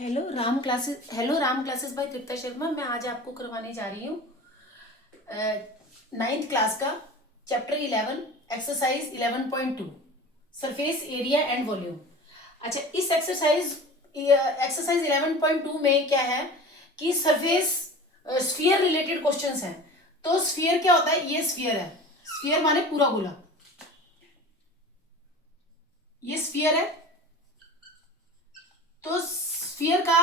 Hello Ram classes bye तृप्ता शर्मा। मैं आज आपको करवाने जा रही हूँ 9th क्लास का chapter 11 exercise 11.2 surface area and volume. अच्छा, इस एक्सरसाइज 11.2 में क्या है कि सरफेस स्फीयर रिलेटेड क्वेश्चंस हैं। तो स्फीयर क्या होता है? ये स्फीयर है। स्फीयर माने पूरा गोला। ये स्फीयर है। तो स्फीयर का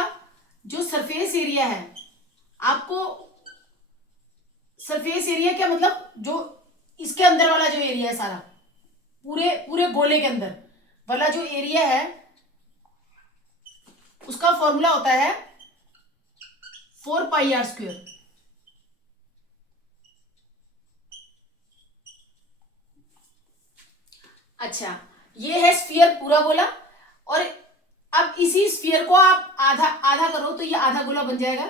जो सरफेस एरिया है, आपको सरफेस एरिया क्या मतलब, जो इसके अंदर वाला जो एरिया है सारा, पूरे पूरे गोले के अंदर वाला जो एरिया है, उसका फॉर्मूला होता है 4πr²। अच्छा, ये है स्फीयर पूरा गोला। और अब इसी स्फीयर को आप आधा आधा करो तो ये आधा गोला बन जाएगा।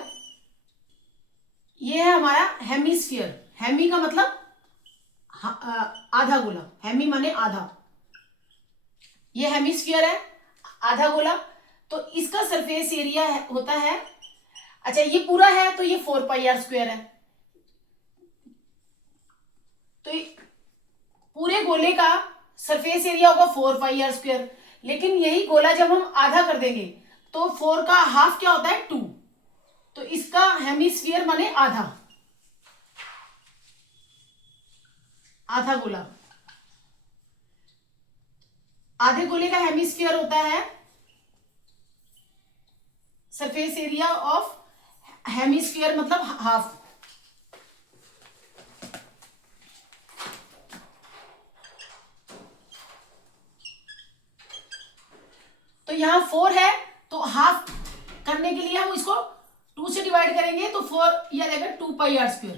ये है हमारा हेमीस्फीयर। हेमी का मतलब आधा गोला। हेमी माने आधा। ये हेमीस्फीयर है, आधा गोला। तो इसका सरफेस एरिया होता है, अच्छा ये पूरा है तो ये 4πr² है। तो पूरे गोले का सरफेस एरिया होगा 4πr²। लेकिन यही गोला जब हम आधा कर देंगे तो 4 का हाफ क्या होता है? 2। तो इसका हेमीस्फीयर माने आधा, आधा गोला। आधे गोले का हेमीस्फीयर होता है सरफेस एरिया ऑफ हेमीस्फीयर मतलब हाफ। तो यहां 4 है तो हाफ करने के लिए हम इसको 2 से डिवाइड करेंगे तो 4 यह रहेगा 2πr²।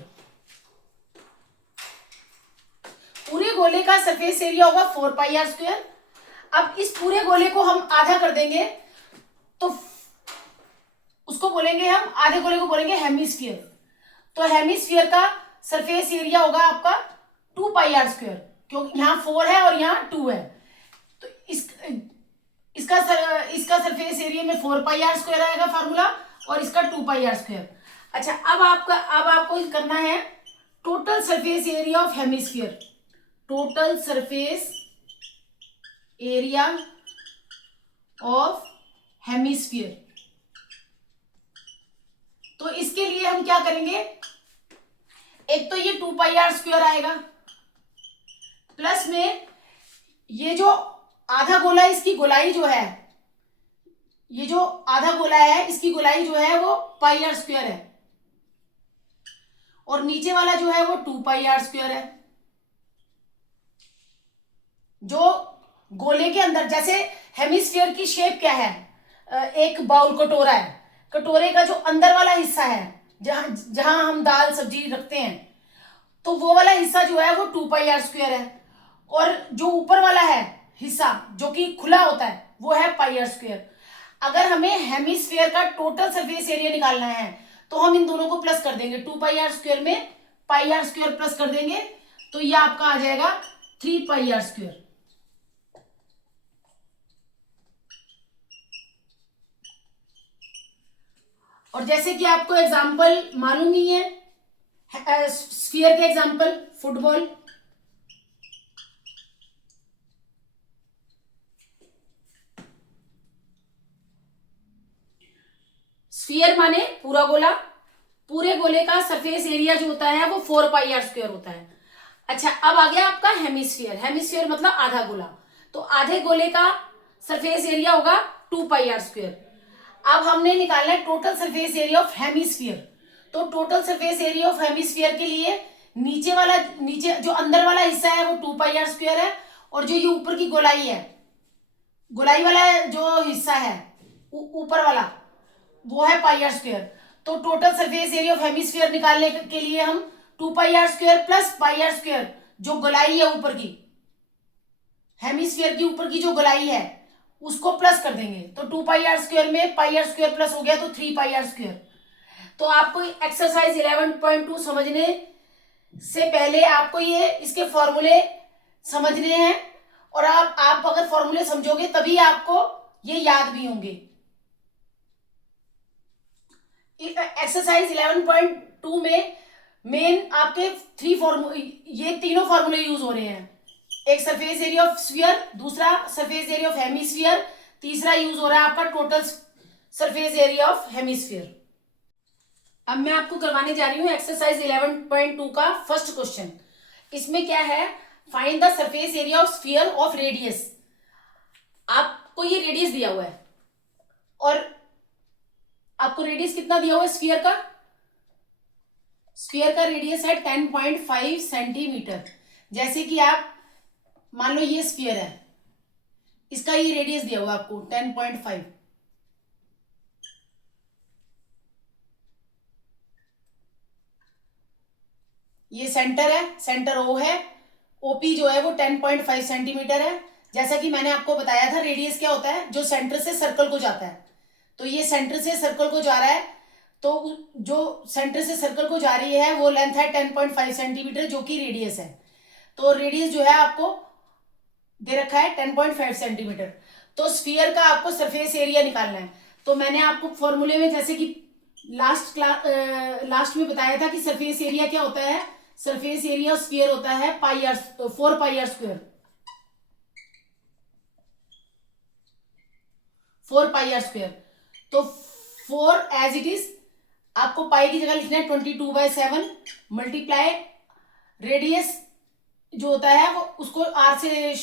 पूरे गोले का सरफेस एरिया होगा 4πr²। अब इस पूरे गोले को हम आधा कर देंगे तो उसको बोलेंगे हम, आधे गोले को बोलेंगे हेमीस्फीयर। तो हेमीस्फीयर का सरफेस एरिया होगा आपका 2πr², क्योंकि यहां 4 है और यहां 2 है। तो इसका सरफेस एरिया में 4πr² आएगा फार्मूला, और इसका 2πr²। अच्छा, अब आपको करना है total surface area of hemisphere. Total surface area of hemisphere. तो इसके लिए हम क्या करेंगे, एक तो ये 2πr² आएगा, प्लस में ये जो आधा गोला, इसकी गोलाई जो है, ये जो आधा गोला है इसकी गोलाई जो है वो πr² है, और नीचे वाला जो है वो 2πr² है। जो गोले के अंदर, जैसे हेमिस्फीयर की शेप क्या है, एक बाउल कटोरा है। कटोरे का जो अंदर वाला हिस्सा है, जहां जहां हम दाल सब्जी रखते हैं, तो वो वाला हिस्सा जो है वो 2πr² है। और जो ऊपर वाला है हिस्सा जो कि खुला होता है वो है πr²। अगर हमें हेमिस्फीयर का टोटल सरफेस एरिया निकालना है तो हम इन दोनों को प्लस कर देंगे। 2πr² में πr² प्लस कर देंगे तो ये आपका आ जाएगा 3πr²। और जैसे कि आपको एग्जाम्पल मालूम ही है, स्फीयर के एग्जाम्पल फुटबॉल। स्फीयर माने पूरा गोला। पूरे गोले का सरफेस एरिया जो होता है वो 4πr² होता है। अच्छा, अब आ गया आपका हेमिस्फीयर। हेमिस्फीयर मतलब आधा गोला। तो आधे गोले का सरफेस एरिया होगा 2πr²। अब हमने निकालना है total surface area of hemisphere. तो total surface area of hemisphere के लिए नीचे जो अंदर वाला हिस्सा है वो 2πr² है, और जो ये ऊपर की गोलाई है, गोलाई वाला जो हिस्सा है ऊपर वाला, वो है πr²। तो total surface area of hemisphere निकालने के लिए हम 2πr² प्लस πr², जो गोलाई है ऊपर की, हेमिस्फीयर की ऊपर की जो गोलाई है उसको प्लस कर देंगे। तो 2πr² में πr² प्लस हो गया तो 3πr²। तो आपको एक्सरसाइज 11.2 समझने से पहले आपको ये इसके फॉर्मूले समझने हैं, और आप अगर फॉर्मूले समझोगे तभी आपको ये याद भी होंगे। एक्सरसाइज 11.2 में मेन आपके ये तीनों फॉर्मूले यूज हो रहे हैं। एक सरफेस एरिया ऑफ स्फीयर, दूसरा सरफेस एरिया ऑफ हेमिस्फीयर, तीसरा यूज हो रहा है आपका total surface area of hemisphere. अब मैं आपको करवाने जा रही हूँ एक्सरसाइज 11.2 का फर्स्ट क्वेश्चन। इसमें क्या है, find the surface area of sphere of radius. आपको ये रेडियस दिया हुआ है और आपको रेडियस कितना दिया हुआ है स्फीयर का? स्फीयर का रेडियस है 10.5 सेंटीमीटर। जैसे कि आप मान लो ये स्फीयर है, इसका ये रेडियस दिया हुआ है आपको 10.5। ये सेंटर है, सेंटर ओ है, ओपी जो है वो 10.5 सेंटीमीटर है। जैसा कि मैंने आपको बताया था रेडियस क्या होता है, जो सेंटर से सर्कल को जाता है। तो ये सेंटर से सर्कल को जा रहा है, तो जो सेंटर से सर्कल को जा रही है वो लेंथ है 10.5 सेंटीमीटर, जो कि रेडियस है। तो रेडियस जो है आपको दे रखा है 10.5 सेंटीमीटर। तो स्फीयर का आपको सरफेस एरिया निकालना है। तो मैंने आपको फॉर्मूले में जैसे कि लास्ट में बताया था कि सरफेस एरिया क्या होता है, सरफेस एरिया स्फीयर होता है 4 pi are square, 4 pi are square. तो 4 एज इट इज आपको पाई की जगह लिखना है 22/7 मल्टीप्लाई रेडियस जो होता है वो उसको आर से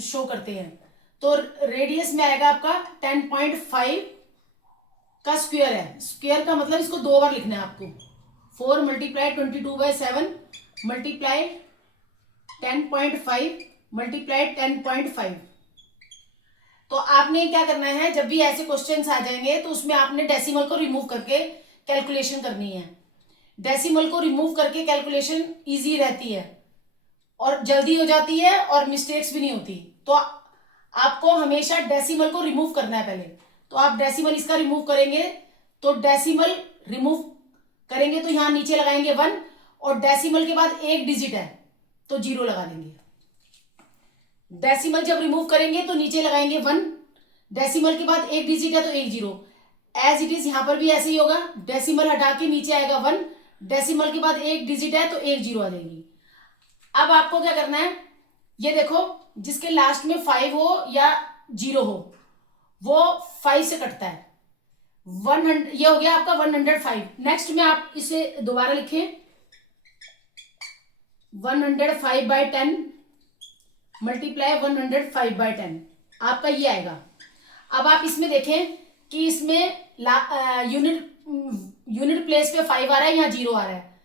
शो करते हैं। तो रेडियस में आएगा आपका 10.5 का स्क्वायर है। स्क्वायर का मतलब इसको 2 बार लिखना है आपको। 4 मल्टीप्लाई 22/7 मल्टीप्लाई 10.5 मल्टीप्लाई 10.5। तो आपने क्या करना है, जब भी ऐसे क्वेश्चंस आ जाएंगे तो उसमें आपने डेसिमल को रिमूव करके कैलकुलेशन करनी है। डेसिमल को रिमूव करके कैलकुलेशन इजी रहती है और जल्दी हो जाती है और मिस्टेक्स भी नहीं होती। तो आपको हमेशा डेसिमल को रिमूव करना है पहले। तो आप डेसिमल इसका रिमूव करेंगे, तो डेसिमल रिमूव करेंगे तो यहां नीचे लगाएंगे 1 और डेसिमल के बाद एक डिजिट है तो 0 लगा देंगे। डेसिमल जब रिमूव करेंगे तो नीचे लगाएंगे 1, डेसिमल के बाद एक डिजिट है तो एक 0। एज इट इज यहां पर भी ऐसे ही होगा, डेसिमल हटा के नीचे आएगा 1, डेसिमल के बाद एक डिजिट है तो एक 0 आ जाएगी। अब आपको क्या करना है, ये देखो जिसके लास्ट में 5 हो या 0 हो वो 5 से कटता है। 100 ये हो गया आपका 105। नेक्स्ट में आप इसे दोबारा लिखें 105/10 मल्टीप्लाई 105/10 आपका ये आएगा। अब आप इसमें देखें कि इसमें यूनिट प्लेस पे 5 आ रहा है, यहाँ 0 आ रहा है।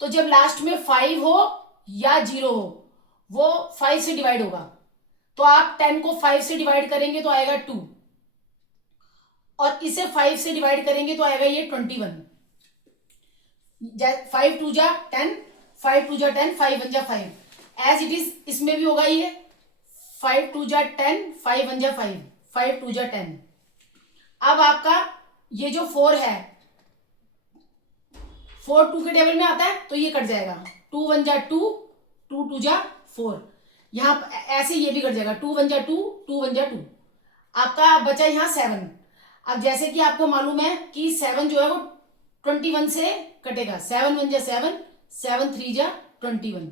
तो जब लास्ट में 5 हो या 0 हो वो 5 से डिवाइड होगा। तो आप 10 को 5 से डिवाइड करेंगे तो आएगा 2 और इसे 5 से डिवाइड करेंगे तो आएगा ये 21। 5 2 जा 10, 5 2 जा 10, 5 1 जा 5। एज इट इज इसमें भी होगा ये 5 2 जा 10, 5 1 जा 5, 5 2 जा 10। अब आपका ये जो 4 है 4 2 के टेबल में आता है तो ये कट जाएगा। 2 1 जा 2, 2 2 जा 4। यहाँ ऐसे ये भी कट जाएगा। 2 1 जा 2, 2 1 जा 2। आपका बचा यहाँ 7। अब जैसे कि आपको मालूम है कि 7 जो है वो 21 से कटेगा। 7 1 जा 7, 7 3 जा 21।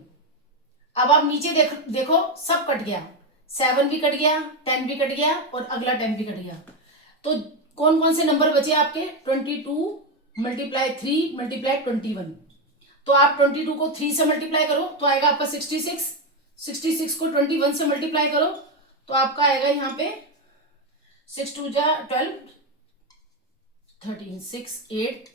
अब आप नीचे देखो सब कट गया, 7 भी कट गया, 10 भी कट गया और अगला 10 भी कट गया। तो कौन कौन से नंबर बचे आपके? 22 मल्टीप्लाई 3 मल्टीप्लाई 21। तो आप 22 को 3 से मल्टीप्लाई करो तो आएगा आपका 66। 66 को 21 से मल्टीप्लाई करो तो आपका आएगा यहाँ पे 6 2 जा 12, 13 6 8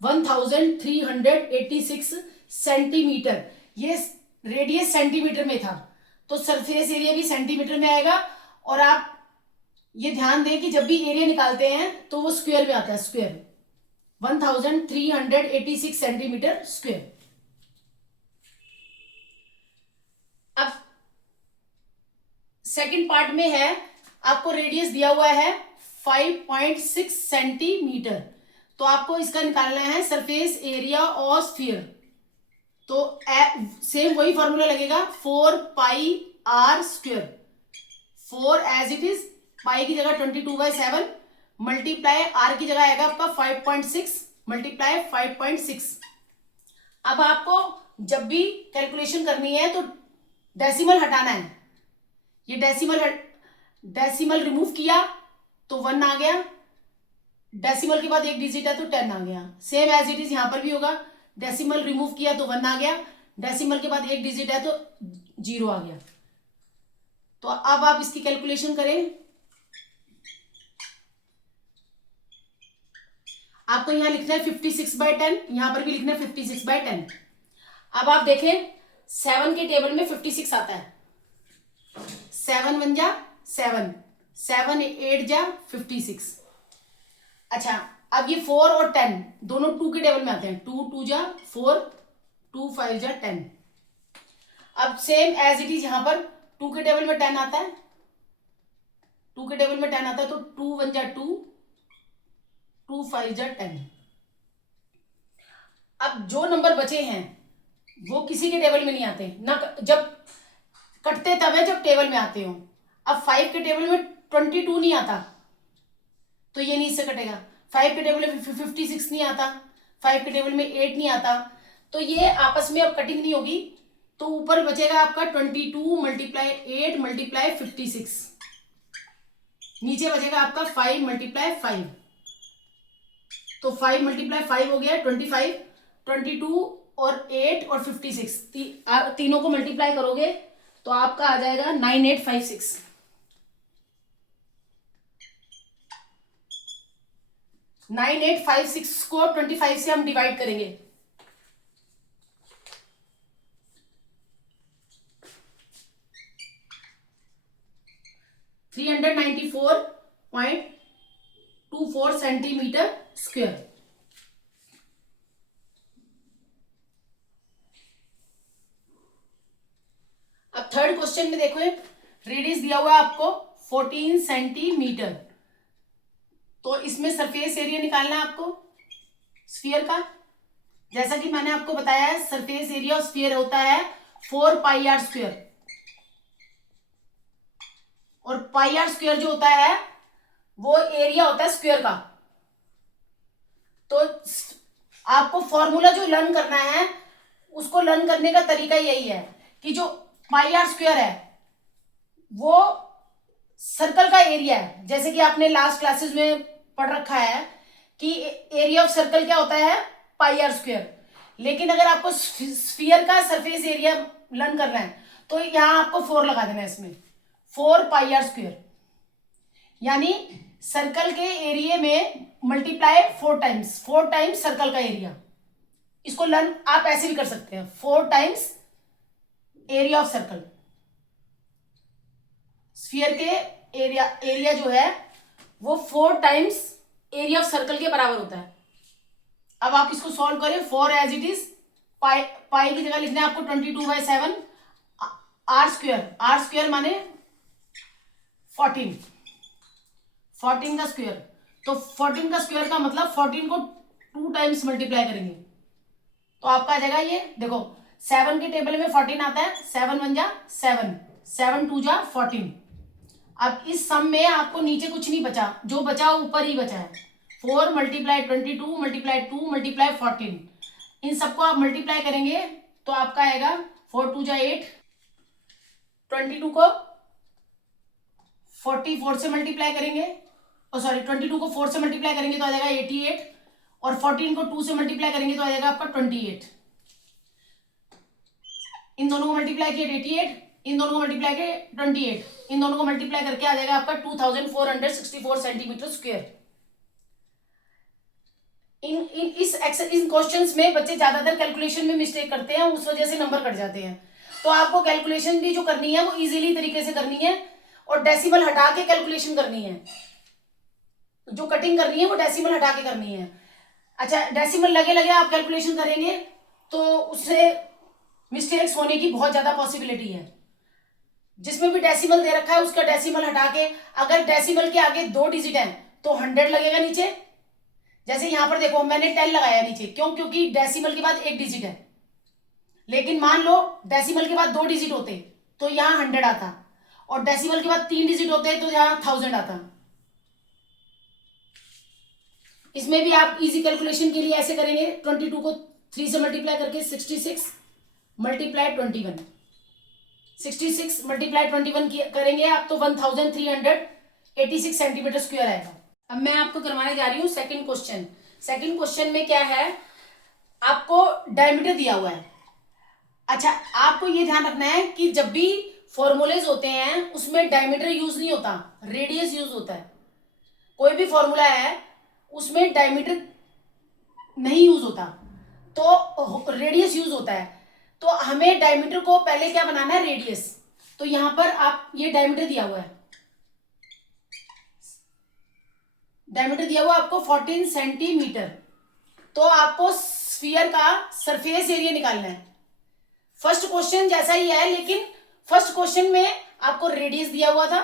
1386 सेंटीमीटर। ये रेडियस सेंटीमीटर में था तो सरफेस एरिया भी सेंटीमीटर में आएगा। और आप ये ध्यान दें कि जब भी एरिया निकालते हैं तो वो स्क्वायर में आता है। Square 1386 centimetre square. अब सेकंड पार्ट में है, आपको रेडियस दिया हुआ है 5.6 सेंटीमीटर। तो आपको इसका निकालना है सरफेस एरिया और स्फीयर। तो सेम वही फॉर्मूला लगेगा 4 pi are square. 4 as it is pi की जगह 22/7 मल्टीप्लाई आर की जगह आएगा आपका 5.6 मल्टीप्लाई 5.6। अब आपको जब भी कैलकुलेशन करनी है तो डेसिमल हटाना है। ये डेसिमल रिमूव किया तो 1 आ गया, डेसिमल के बाद एक डिजिट है तो 10 आ गया। सेम एज इट इज यहां पर भी होगा, डेसिमल रिमूव किया तो 1 आ गया, डेसिमल के बाद एक डिजिट है तो 0 आ गया। तो अब आप इसकी कैलकुलेशन करें। आपको यहां लिखना है 56/10, यहां पर भी लिखना है 56/10। अब आप देखें 7 के टेबल में 56 आता है। 7 1 जा 7, 7 8 जा 56। अच्छा, अब ये 4 और 10 दोनों 2 के टेबल में आते हैं। 2 2 जा 4, 2 5 जा 10। अब सेम एज इट इज यहां पर 2 के टेबल में 10 आता है, 2 के टेबल में 10 आता है तो 2 1 जा 2, 2 5 जा 10। अब जो नंबर बचे हैं वो किसी के टेबल में नहीं आते ना, जब कटते तब है जब टेबल में आते हो। अब 5 के टेबल में 22 नहीं आता तो ये नहीं इससे कटेगा। 5 के टेबल में 56 नहीं आता, 5 के टेबल में 8 नहीं आता, तो ये आपस में अब कटिंग नहीं होगी। तो ऊपर बचेगा आपका 22 मल्टीप्लाई 8 मल्टीप्लाई 56, नीचे बचेगा आपका 5 मल्टीप्लाई 5। तो 5 मल्टीप्लाई 5 हो गया 25, 22 और 8 और 56 तीनों को मल्टीप्लाई करोगे तो आपका आ जाएगा 9856। 9856 को 25 से हम डिवाइड करेंगे। ,394.24 सेंटीमीटर स्क्वायर। अब थर्ड क्वेश्चन में देखो, रेडियस दिया हुआ है आपको 14 सेंटीमीटर। तो इसमें सरफेस एरिया निकालना है आपको स्फीयर का। जैसा कि मैंने आपको बताया है सरफेस एरिया ऑफ स्फीयर होता है 4πr²। और πr² जो होता है वो एरिया होता है स्क्वायर का। तो आपको फॉर्मूला जो लर्न करना है उसको लर्न करने का तरीका यही है कि जो πr² है वो सर्कल का एरिया है। जैसे कि आपने लास्ट क्लासेस में पढ़ रखा है कि एरिया ऑफ सर्कल क्या होता है πr²। लेकिन अगर आपको स्फीयर का सरफेस एरिया लर्न करना है तो यहां आपको 4 लगा देना है इसमें, 4πr²। यानी सर्कल के एरिया में मल्टीप्लाई 4 टाइम्स सर्कल का एरिया। इसको लर्न आप ऐसे भी कर सकते हैं, 4 times area of circle. Sphere के एरिया जो है वो 4 टाइम्स एरिया ऑफ सर्कल के बराबर होता है। अब आप इसको सॉल्व करें, 4 एज इट इज, पाई की जगह लिखना है आपको 22/7, r² माने 14 का स्क्वायर। तो 14 का स्क्वायर का मतलब 14 को 2 टाइम्स मल्टीप्लाई करेंगे तो आपका आ जाएगा, ये देखो 7 के टेबल में 14 आता है, 7 1 जा 7, 7 2 जा 14। अब इस सम में आपको नीचे कुछ नहीं बचा, जो बचा ऊपर ही बचा है। 4 मल्टीप्लाई 22 मल्टीप्लाई 2 मल्टीप्लाई 14, इन सबको आप मल्टीप्लाई करेंगे तो आपका आएगा 4 2 जा 8, 22 को 44 से मल्टीप्लाई करेंगे, और सॉरी 22 को 4 से मल्टीप्लाई करेंगे तो आ जाएगा 88, और 14 को 2 से मल्टीप्लाई करेंगे तो आ जाएगा आपका 28। इन दोनों को मल्टीप्लाई किया 88, इन दोनों को मल्टीप्लाई किया 28, इन दोनों को मल्टीप्लाई करके आ जाएगा आपका 2464 सेंटीमीटर स्क्वायर। इन क्वेश्चंस में बच्चे ज्यादातर कैलकुलेशन में मिस्टेक करते हैं, उस वजह से नंबर कट जाते हैं। तो आपको कैलकुलेशन भी जो करनी है वो इजीली तरीके से करनी है और डेसिमल हटा के कैलकुलेशन करनी है। जो कटिंग करनी है वो डेसिमल हटा के करनी है। अच्छा, डेसिमल लगे लगे आप कैलकुलेशन करेंगे तो उससे मिस्टेक्स होने की बहुत ज्यादा पॉसिबिलिटी है। जिसमें भी डेसिमल दे रखा है उसका डेसिमल हटा के, अगर डेसिमल के आगे 2 डिजिट हैं तो 100 लगेगा नीचे। जैसे यहां पर देखो मैंने 10 लगाया नीचे, क्यों? क्योंकि डेसिमल के बाद 1 डिजिट है। लेकिन मान लो डेसिमल के बाद 2 डिजिट होते तो यहां 100 आता, और डेसिमल के बाद 3 डिजिट होते तो यहां 1000 आता। इसमें भी आप इजी कैलकुलेशन के लिए ऐसे करेंगे, 22 को 3 से मल्टीप्लाई करके 66 मल्टीप्लाई 21, 66 मल्टीप्लाई 21 करेंगे आप तो 1386 सेंटीमीटर स्क्वायर आएगा। अब मैं आपको करवाने जा रही हूँ सेकंड क्वेश्चन। सेकंड क्वेश्चन में क्या है, आपको डायमीटर दिया हुआ है। अच्छा, आपको ये ध्यान रखना है कि जब भी फॉर्मूलेज होते हैं उसमें डायमीटर यूज नहीं होता, रेडियस यूज होता है। कोई भी फॉर्मूला है उसमें डायमीटर नहीं यूज होता, तो रेडियस यूज होता है। तो हमें डायमीटर को पहले क्या बनाना है, रेडियस। तो यहां पर आप ये डायमीटर दिया हुआ है, डायमीटर दिया हुआ आपको 14 सेंटीमीटर। तो आपको स्फीयर का सरफेस एरिया निकालना है। फर्स्ट क्वेश्चन जैसा ही है, लेकिन फर्स्ट क्वेश्चन में आपको रेडियस दिया हुआ था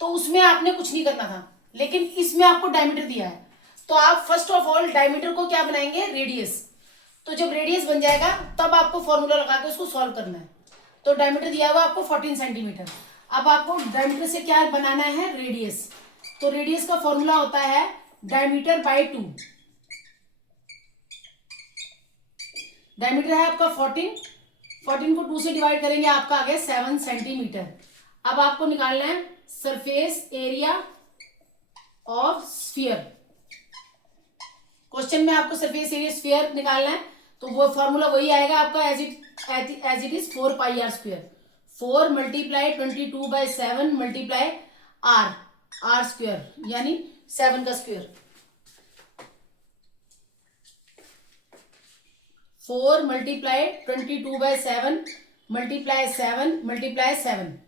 तो उसमें आपने कुछ नहीं करना था, लेकिन इसमें आपको डायमीटर दिया है। तो आप फर्स्ट ऑफ ऑल डायमीटर को क्या बनाएंगे, रेडियस। तो जब रेडियस बन जाएगा तब आपको फॉर्मूला लगा के उसको सॉल्व करना है। तो डायमीटर दिया हुआ आपको 14 सेंटीमीटर। अब आपको डायमीटर से क्या बनाना है, रेडियस। तो रेडियस का फॉर्मूला होता है डायमीटर बाय 2। डायमीटर है आपका 14 को 2 से डिवाइड करेंगे, आपका आ गया 7 सेंटीमीटर। अब आपको निकालना है surface area of sphere. Question में आपको सरफेस एरिया स्फीयर निकालना है, तो वो फॉर्मूला वही आएगा आपका as it is 4 pi are square. 4 multiply 22/7 multiply R square, यानी 7 का स्क्वायर। 4 मल्टीप्लाई 22/7 मल्टीप्लाई 7 मल्टीप्लाई 7,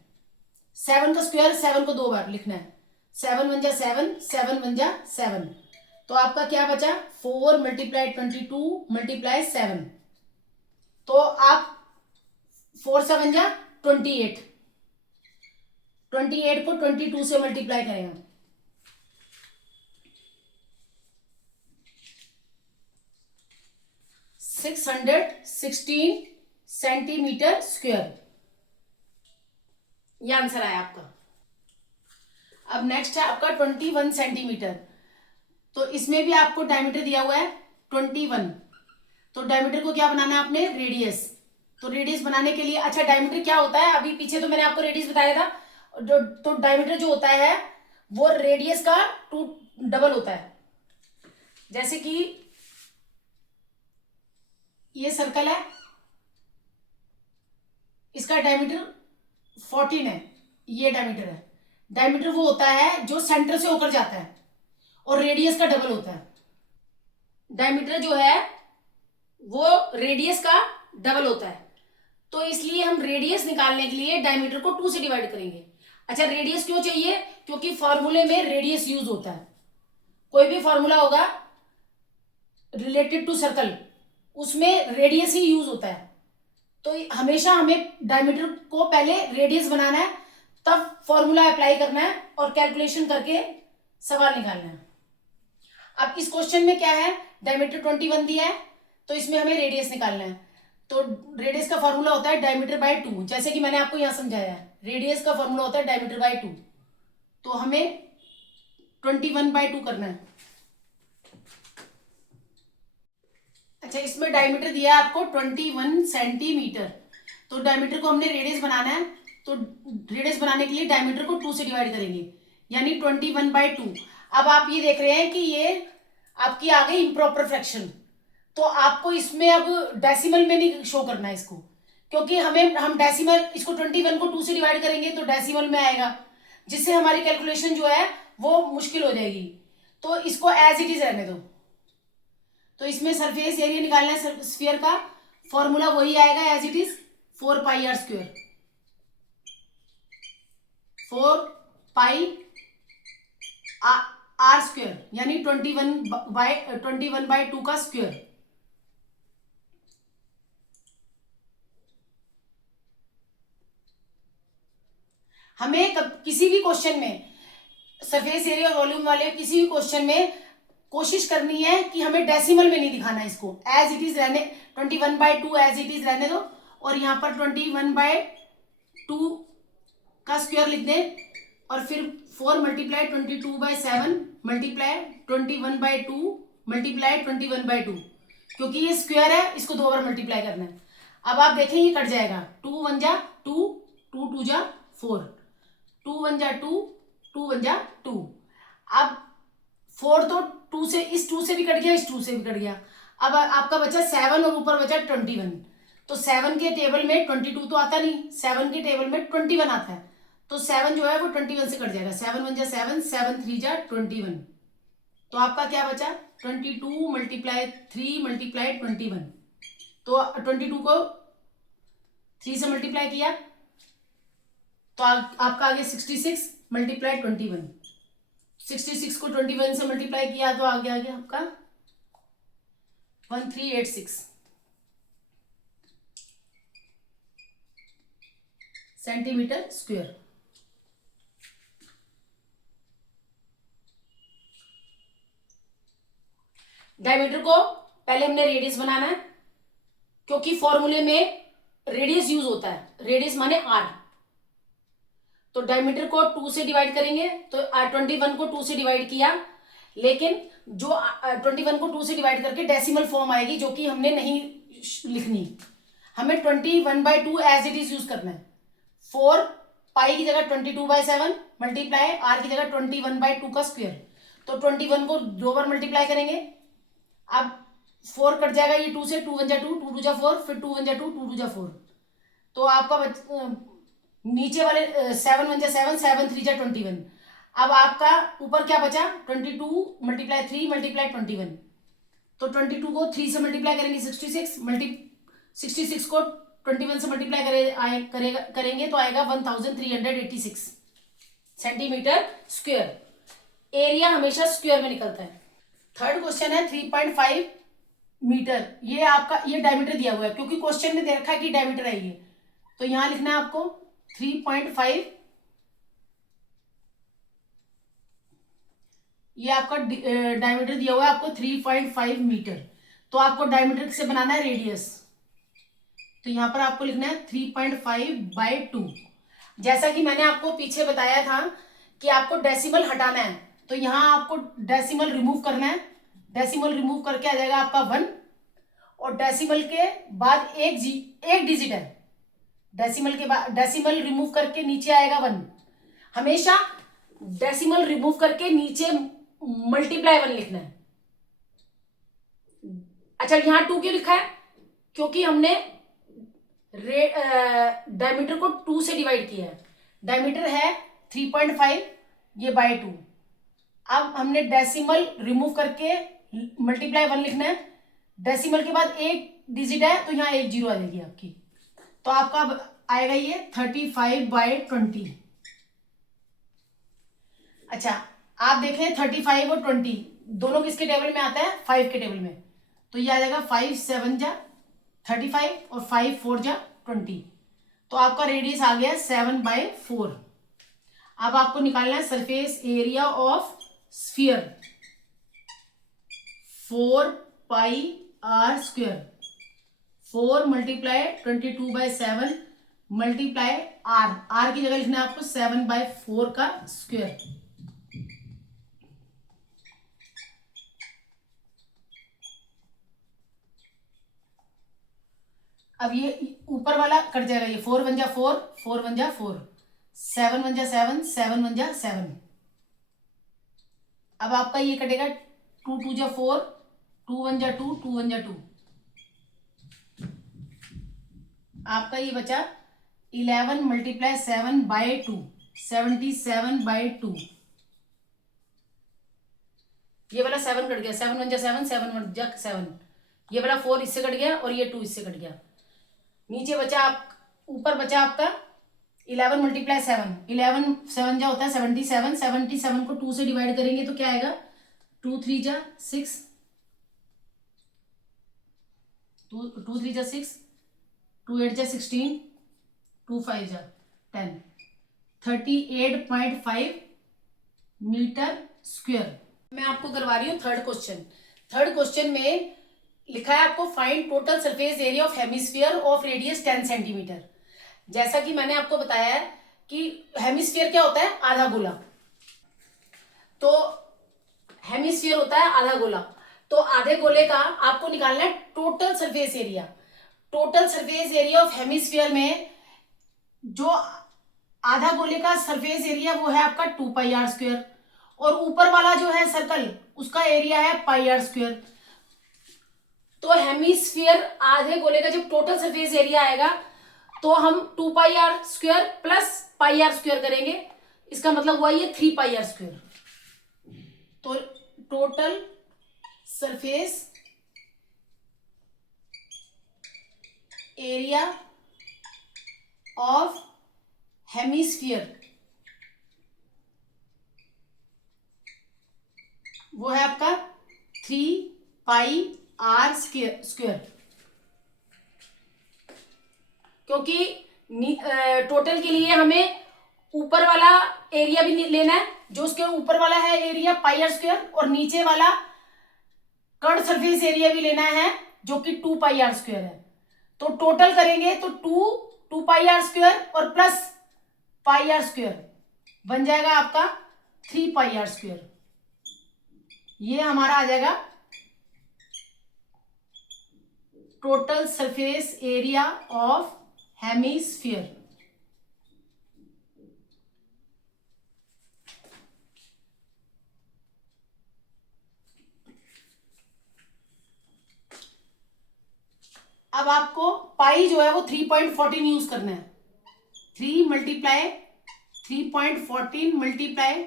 7 का स्क्वायर 7 को 2 बार लिखना है। 7 वन जा 7, 7 वन जा 7। तो आपका क्या बचा, 4 मल्टीप्लाई 22 मल्टीप्लाई 7। तो आप 4 से बन जा 28, 28 को 22 से मल्टीप्लाई करेंगे, 616 सेंटीमीटर स्क्वायर। ये आंसर आया आपका। अब नेक्स्ट है आपका 21 सेंटीमीटर। तो इसमें भी आपको डायमीटर दिया हुआ है 21। तो डायमीटर को क्या बनाना है आपने, रेडियस। तो रेडियस बनाने के लिए, अच्छा डायमीटर क्या होता है, अभी पीछे तो मैंने आपको रेडियस बताया था। तो डायमीटर जो होता है वो रेडियस का 2 डबल होता है। जैसे कि ये सर्कल है, इसका डायमीटर 14 है, ये डायमीटर है। डायमीटर वो होता है जो सेंटर से होकर जाता है और रेडियस का डबल होता है। डायमीटर जो है वो रेडियस का डबल होता है, तो इसलिए हम रेडियस निकालने के लिए डायमीटर को 2 से डिवाइड करेंगे। अच्छा, रेडियस क्यों चाहिए, क्योंकि फॉर्मूले में रेडियस यूज होता है। कोई भी फॉर्मूला होगा रिलेटेड टू सर्कल, उसमें रेडियस ही यूज होता है। तो हमेशा हमें डायमीटर को पहले रेडियस बनाना है, तब फॉर्मूला अप्लाई करना है और कैलकुलेशन करके सवाल निकालना है। अब इस क्वेश्चन में क्या है, डायमीटर 21 दिया है, तो इसमें हमें रेडियस निकालना है। तो रेडियस का फॉर्मूला होता है डायमीटर बाय 2, जैसे कि मैंने आपको यहां समझाया है। रेडियस का फॉर्मूला होता है डायमीटर बाय 2, तो हमें 21/2 करना है। अच्छा, इसमें डायमीटर दिया है आपको 21 सेंटीमीटर। तो डायमीटर को हमने रेडियस बनाना है, तो रेडियस बनाने के लिए डायमीटर को 2 से डिवाइड करेंगे, यानी 21/2। अब आप ये देख रहे हैं कि ये आपकी आ गई इम्प्रॉपर फ्रैक्शन। तो आपको इसमें अब डेसिमल में नहीं शो करना है इसको, क्योंकि हम डेसिमल, इसको 21 को 2 से डिवाइड करेंगे तो डेसिमल में आएगा, जिससे हमारी कैलकुलेशन जो है वो मुश्किल हो जाएगी। तो इसको एज इट इज रहने दो। तो इसमें सरफेस एरिया निकालना है स्फीयर का, फॉर्मूला वही आएगा as it is 4 pi are square. 4 pi are square, यानी 21/2 का स्क्वायर। हमें किसी भी क्वेश्चन में, सरफेस एरिया और वॉल्यूम वाले किसी भी क्वेश्चन में कोशिश करनी है कि हमें डेसिमल में नहीं दिखाना, इसको एज इट इज रहने, 21/2 एज इट इज रहने दो, और यहां पर 21/2 का स्क्वायर लिख दें, और फिर 4 मल्टीप्लाई 22/7 मल्टीप्लाई 21/2 मल्टीप्लाई 21/2, क्योंकि ये स्क्वायर है, इसको 2 बार मल्टीप्लाई करना है। अब आप देखें ये कट जाएगा, 2 1 जा 2, 2 2 जा 4, 2 1 जा 2, 2 1 जा 2। अब 4 तो 2 से, इस 2 से भी कट गया, इस 2 से भी कट गया। अब आपका बचा 7 और ऊपर बचा 21। तो 7 के टेबल में 22 तो आता नहीं, 7 के टेबल में 21 आता है, तो 7 जो है वो 21 से कट जाएगा। 7 1 जा 7, 7 3 जा 21। तो आपका क्या बचा, 22 मल्टीप्लाई 3 मल्टीप्लाई 21। तो 22 को 3 से मल्टीप्लाई किया तो आपका आ गया 66 मल्टीप्लाई 21। 66 को 21 से मल्टीप्लाई किया तो आ गया आपका 1386 सेंटीमीटर स्क्वायर। डायमीटर को पहले हमने रेडियस बनाना है, क्योंकि फॉर्मूले में रेडियस यूज होता है, रेडियस माने आर। तो डायमीटर को 2 से डिवाइड करेंगे, तो 21 को 2 से डिवाइड किया, लेकिन जो 21 को 2 से डिवाइड करके डेसिमल फॉर्म आएगी, जो कि हमने नहीं लिखनी। हमें 21/2 एज इट इज यूज करना है। 4 पाई की जगह 22/7 मल्टीप्लाई आर की जगह 21/2 का स्क्वायर। तो 21 को 2 बार मल्टीप्लाई करेंगे। अब 4 कट जाएगा ये 2 से, 2 1 जा 2, 2 2 जा 4, फिर 2 1 जा 2, 2 2 जा 4। तो आपका नीचे वाले 7 1 जा 7, 7 3 जा 21। अब आपका ऊपर क्या बचा, 22 मल्टीप्लाई 3 मल्टीप्लाई 21। तो 22 को 3 से मल्टीप्लाई करेंगे 66 को 21 से मल्टीप्लाई करेंगे तो आएगा 1386 सेंटीमीटर स्क्वायर। एरिया हमेशा स्क्वायर में निकलता है। थर्ड क्वेश्चन है 3.5 मीटर। ये आपका ये डायमीटर दिया हुआ है, क्योंकि क्वेश्चन में दे रखा है कि डायमीटर है ये, तो यहां लिखना है आपको 3.5। ये आपका डायमीटर दिया हुआ है आपको 3.5 मीटर। तो आपको डायमीटर से बनाना है रेडियस, तो यहां पर आपको लिखना है 3.5/2। जैसा कि मैंने आपको पीछे बताया था कि आपको डेसिमल हटाना है, तो यहां आपको डेसिमल रिमूव करना है। डेसिमल रिमूव करके आ जाएगा आपका 1, और डेसिमल के बाद एक डिजिट है, डेसिमल के बाद डेसिमल रिमूव करके नीचे आएगा 1। हमेशा डेसिमल रिमूव करके नीचे मल्टीप्लाई 1 लिखना है। अच्छा, यहां 2 क्यों लिखा है, क्योंकि हमने डायमीटर को 2 से डिवाइड किया है। डायमीटर है 3.5, ये बाय 2। अब हमने डेसिमल रिमूव करके मल्टीप्लाई 1 लिखना है। डेसिमल के बाद एक डिजिट है, तो यहाँ एक जीरो आ जाएगी आपकी। तो आपका आएगा ये 35/20। अच्छा, आप देखें 35 और 20 दोनों किसके टेबल में आता है, 5 के टेबल में। तो ये आ जाएगा 5 7 जा 35 और 5 4 जा 20। तो आपका रेडियस आ गया 7/4। अब आपको निकालना है surface area of sphere 4πr²। 4 multiply 22/7 multiply R की जगह लिखना है आपको 7/4 का स्क्वायर। अब ये ऊपर वाला कट जाएगा, ये 4 1 जा 4, 4 1 जा 4, 7 1 जा 7, 7 1 जा 7। अब आपका ये कटेगा 2 2 जा 4, 2 1 जा 2, 2 1 जा 2। आपका ये बचा 11 मल्टीप्लाई 7/2, 77/2। ये वाला 7 कट गया, 7 1 जा 7, 7 1 जा 7। ये वाला 4 इससे कट गया और ये 2 इससे कट गया। नीचे बचा ऊपर बचा आपका 11 मल्टीप्लाई 7, 11 7 जा होता है 77। 77 को 2 से डिवाइड करेंगे तो क्या आएगा, 2 3 जा 6, 2 3 जा 6, 2 8 जा 16, 2 5 जा 10, 38.5 मीटर स्क्वायर। मैं आपको करवा रही हूँ थर्ड क्वेश्चन। थर्ड क्वेश्चन में लिखा है आपको find total surface area of hemisphere of radius 10 centimetre. जैसा कि मैंने आपको बताया है कि हेमिस्फीयर क्या होता है, आधा गोला। तो हेमिस्फीयर होता है आधा गोला, तो आधे गोले का आपको निकालना है total surface area. Total surface area of hemisphere में जो आधा गोले का सरफेस एरिया वो है आपका 2πr², और ऊपर वाला जो है सर्कल उसका एरिया है πr²। तो हेमिस्फीयर आधे गोले का जब टोटल सरफेस एरिया आएगा तो हम 2πr² प्लस πr² करेंगे, इसका मतलब हुआ ये 3πr²। तो total surface area of hemisphere वो है आपका 3πr², क्योंकि टोटल के लिए हमें ऊपर वाला एरिया भी लेना है, जो उसके ऊपर वाला है एरिया πr², और नीचे वाला कर्ड सरफेस एरिया भी लेना है जो कि 2πr² है। तो टोटल करेंगे तो 2πr² और प्लस πr² बन जाएगा आपका 3πr²। ये हमारा आ जाएगा total surface area of hemisphere. अब आपको पाई जो है वो 3.14 यूज करना है। 3 मल्टीप्लाई 3.14 मल्टीप्लाई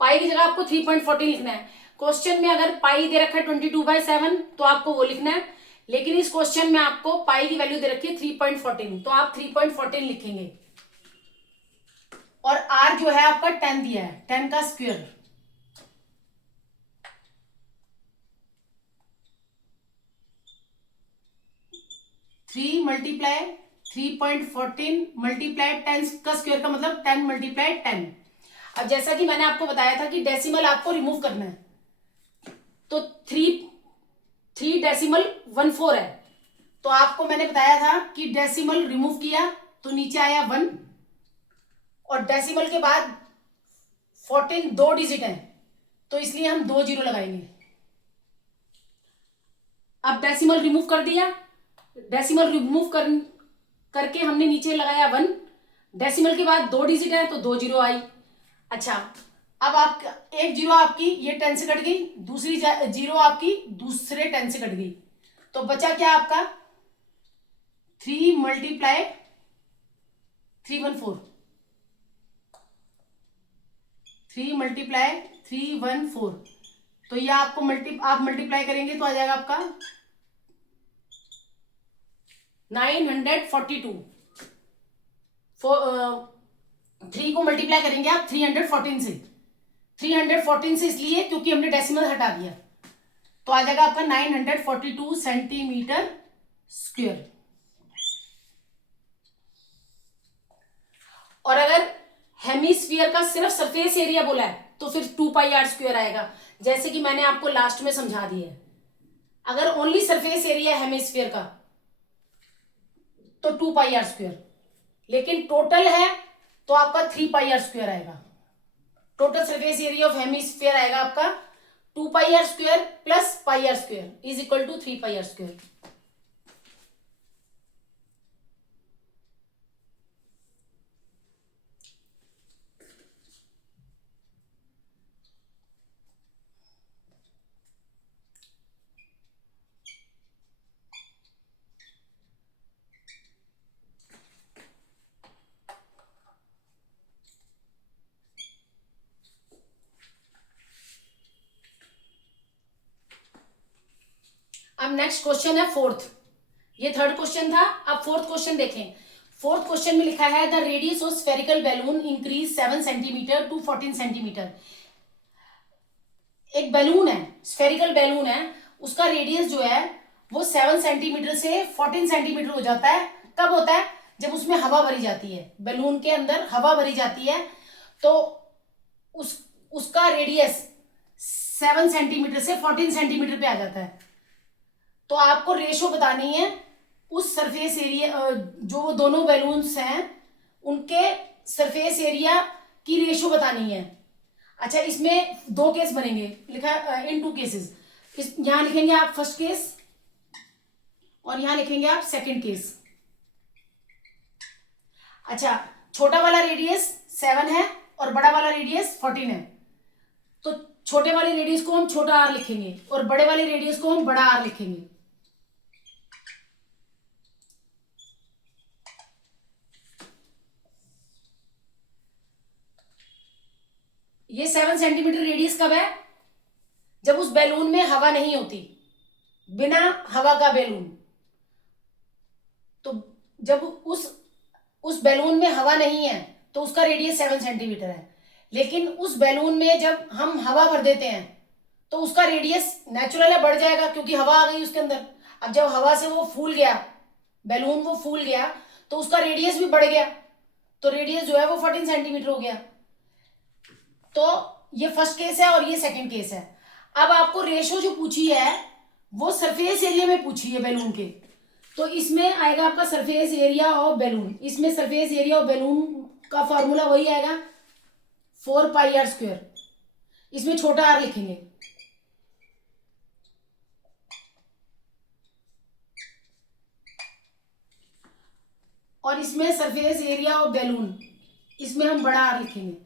पाई की जगह आपको 3.14 लिखना है। क्वेश्चन में अगर पाई दे रखा है 22/7 तो आपको वो लिखना है, लेकिन इस क्वेश्चन में आपको पाई की वैल्यू दे रखी है 3.14, तो आप 3.14 लिखेंगे। और आर जो है आपका 10 दिया है, 10 का स्क्वायर। थ्री मल्टीप्लाई 3.14 मल्टीप्लाई 10 का स्क्वायर का मतलब 10 मल्टीप्लाई 10। अब जैसा कि मैंने आपको बताया था कि डेसिमल आपको रिमूव करना है, तो 3 डेसिमल 14 है, तो आपको मैंने बताया था कि डेसिमल रिमूव किया तो नीचे आया 1, और डेसिमल के बाद 14 दो डिजिट है, तो इसलिए हम 2 जीरो लगाएंगे। अब डेसिमल रिमूव कर दिया, डेसिमल रिमूव करके हमने नीचे लगाया 1, डेसिमल के बाद 2 डिजिट है तो 2 जीरो आई। अच्छा, अब आपका एक जीरो आपकी ये 10 से कट गई, दूसरी जीरो आपकी दूसरे 10 से कट गई, तो बचा क्या आपका 3 मल्टीप्लाई 314, 3 मल्टीप्लाई 314, तो ये आपको आप मल्टीप्लाई करेंगे तो आ जाएगा आपका 942। 3 को मल्टीप्लाई करेंगे आप 314 से, 314 से इसलिए क्योंकि हमने डेसिमल हटा दिया, तो आ जाएगा आपका 942 सेंटीमीटर स्क्वायर। और अगर हेमिस्फीयर का सिर्फ सरफेस एरिया बोला है तो फिर 2πr² आएगा, जैसे कि मैंने आपको लास्ट में समझा दिया है। अगर ओनली सरफेस एरिया हेमिस्फीयर का तो 2πr², लेकिन टोटल है तो आपका 3πr² आएगा। Total surface area of hemisphere आएगा आपका 2πr² plus πr² is equal to 3πr²। अब नेक्स्ट क्वेश्चन है फोर्थ, ये थर्ड क्वेश्चन था। अब फोर्थ क्वेश्चन देखें। फोर्थ क्वेश्चन में लिखा है the radius of spherical balloon increase 7 centimetre to 14 centimetre. एक बैलून है, स्फेरिकल बैलून है, उसका रेडियस जो है वो 7 सेंटीमीटर से 14 सेंटीमीटर हो जाता है। कब होता है? जब उसमें हवा भरी जाती है, बैलून के अंदर हवा भरी जाती है, तो उसका रेडियस 7 सेंटीमीटर से 14 सेंटीमीटर पे आ जाता है। तो आपको रेशो बतानी है उस सरफेस एरिया, जो दोनों बैलून्स हैं उनके सरफेस एरिया की रेशो बतानी है। अच्छा, इसमें दो केस बनेंगे, लिखा इन टू केसेस। इस यहां लिखेंगे आप फर्स्ट केस और यहां लिखेंगे आप सेकंड केस। अच्छा, छोटा वाला रेडियस 7 है और बड़ा वाला रेडियस 14 है, तो छोटे वाले रेडियस को हम छोटा आर लिखेंगे और बड़े वाले रेडियस को हम बड़ा आर लिखेंगे। ये 7 सेंटीमीटर रेडियस कब है? जब उस बैलून में हवा नहीं होती, बिना हवा का बैलून। तो जब उस बैलून में हवा नहीं है तो उसका रेडियस 7 सेंटीमीटर है। लेकिन उस बैलून में जब हम हवा भर देते हैं तो उसका रेडियस नेचुरल है बढ़ जाएगा, क्योंकि हवा आ गई उसके अंदर। अब जब हवा से वो फूल गया, बैलून वो फूल गया, तो उसका रेडियस भी बढ़ गया, तो रेडियस जो है वो 14 सेंटीमीटर हो गया। तो ये फर्स्ट केस है और ये सेकंड केस है। अब आपको रेशो जो पूछी है वो सरफेस एरिया में पूछी है बैलून के, तो इसमें आएगा आपका सरफेस एरिया ऑफ बैलून। इसमें सरफेस एरिया ऑफ बैलून का फॉर्मूला वही आएगा 4πr²। इसमें छोटा आर लिखेंगे। और इसमें सरफेस एरिया ऑफ बैलून, इसमें हम बड़ा आर लिखेंगे।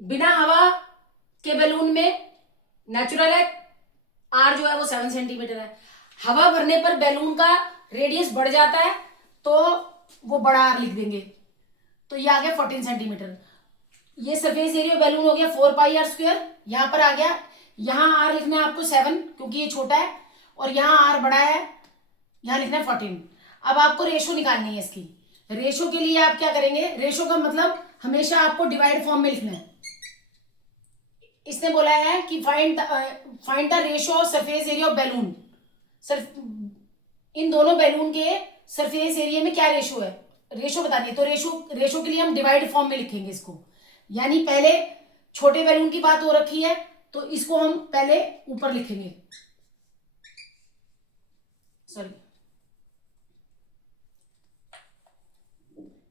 बिना हवा के बैलून में नेचुरल है, आर जो है वो 7 सेंटीमीटर है। हवा भरने पर बैलून का रेडियस बढ़ जाता है तो वो बड़ा आर लिख देंगे, तो ये आ गया 14 सेंटीमीटर। ये सरफेस एरिया बैलून हो गया 4πr²। यहां पर आ गया, यहां आर लिखना है आपको 7 क्योंकि ये छोटा है, और यहां आर बड़ा है, यहां लिखना है 14। अब आपको रेशो निकालनी है इसकी। रेशो के लिए आप क्या करेंगे, रेशो का मतलब हमेशा आपको डिवाइड फॉर्म में लिखना है। इसने बोला है कि find the ratio of surface area of balloon. इन दोनों बैलून के सरफेस एरिया में क्या रेशो है, रेशो बतानी है। तो रेशो के लिए हम डिवाइड फॉर्म में लिखेंगे इसको। यानी पहले छोटे बैलून की बात हो रखी है तो इसको हम पहले ऊपर लिखेंगे, सॉरी,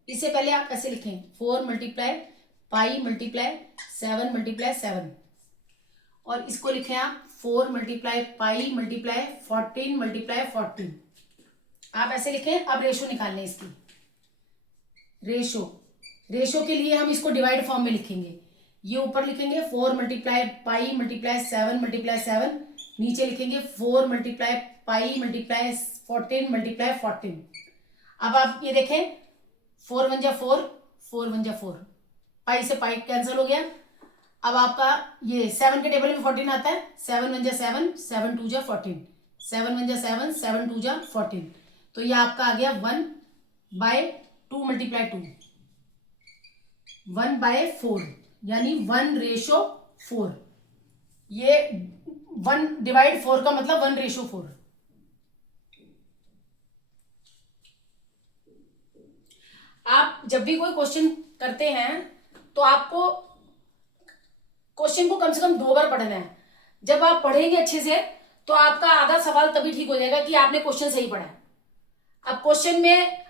इससे पहले आप ऐसे लिखें 4 × पाई × 7 × 7, और इसको लिखें आप 4 × पाई × 14 × 14। आप ऐसे लिखें। अब रेशो निकालने इसकी। रेशो के लिए हम इसको डिवाइड फॉर्म में लिखेंगे। ये ऊपर लिखेंगे 4 × पाई × 7 × 7, नीचे लिखेंगे 4 × पाई × 14 × 14। अब आप ये देखें 4 × 1 = 4, 4 × 1 = 4, पाई से पाई कैंसिल हो गया। अब आपका ये 7 के टेबल में 14 आता है, 7 × 1 = 7, 7 × 2 = 14, 7 × 1 = 7, 7 × 2 = 14। तो ये आपका आ गया 1/2 × 2, 1/4, यानी 1/4। ये 1/4 का मतलब 1/4। आप जब भी कोई क्वेश्चन करते हैं तो आपको क्वेश्चन को कम से कम 2 बार पढ़ना है। जब आप पढ़ेंगे अच्छे से तो आपका आधा सवाल तभी ठीक हो जाएगा कि आपने क्वेश्चन सही पढ़ा है। अब क्वेश्चन में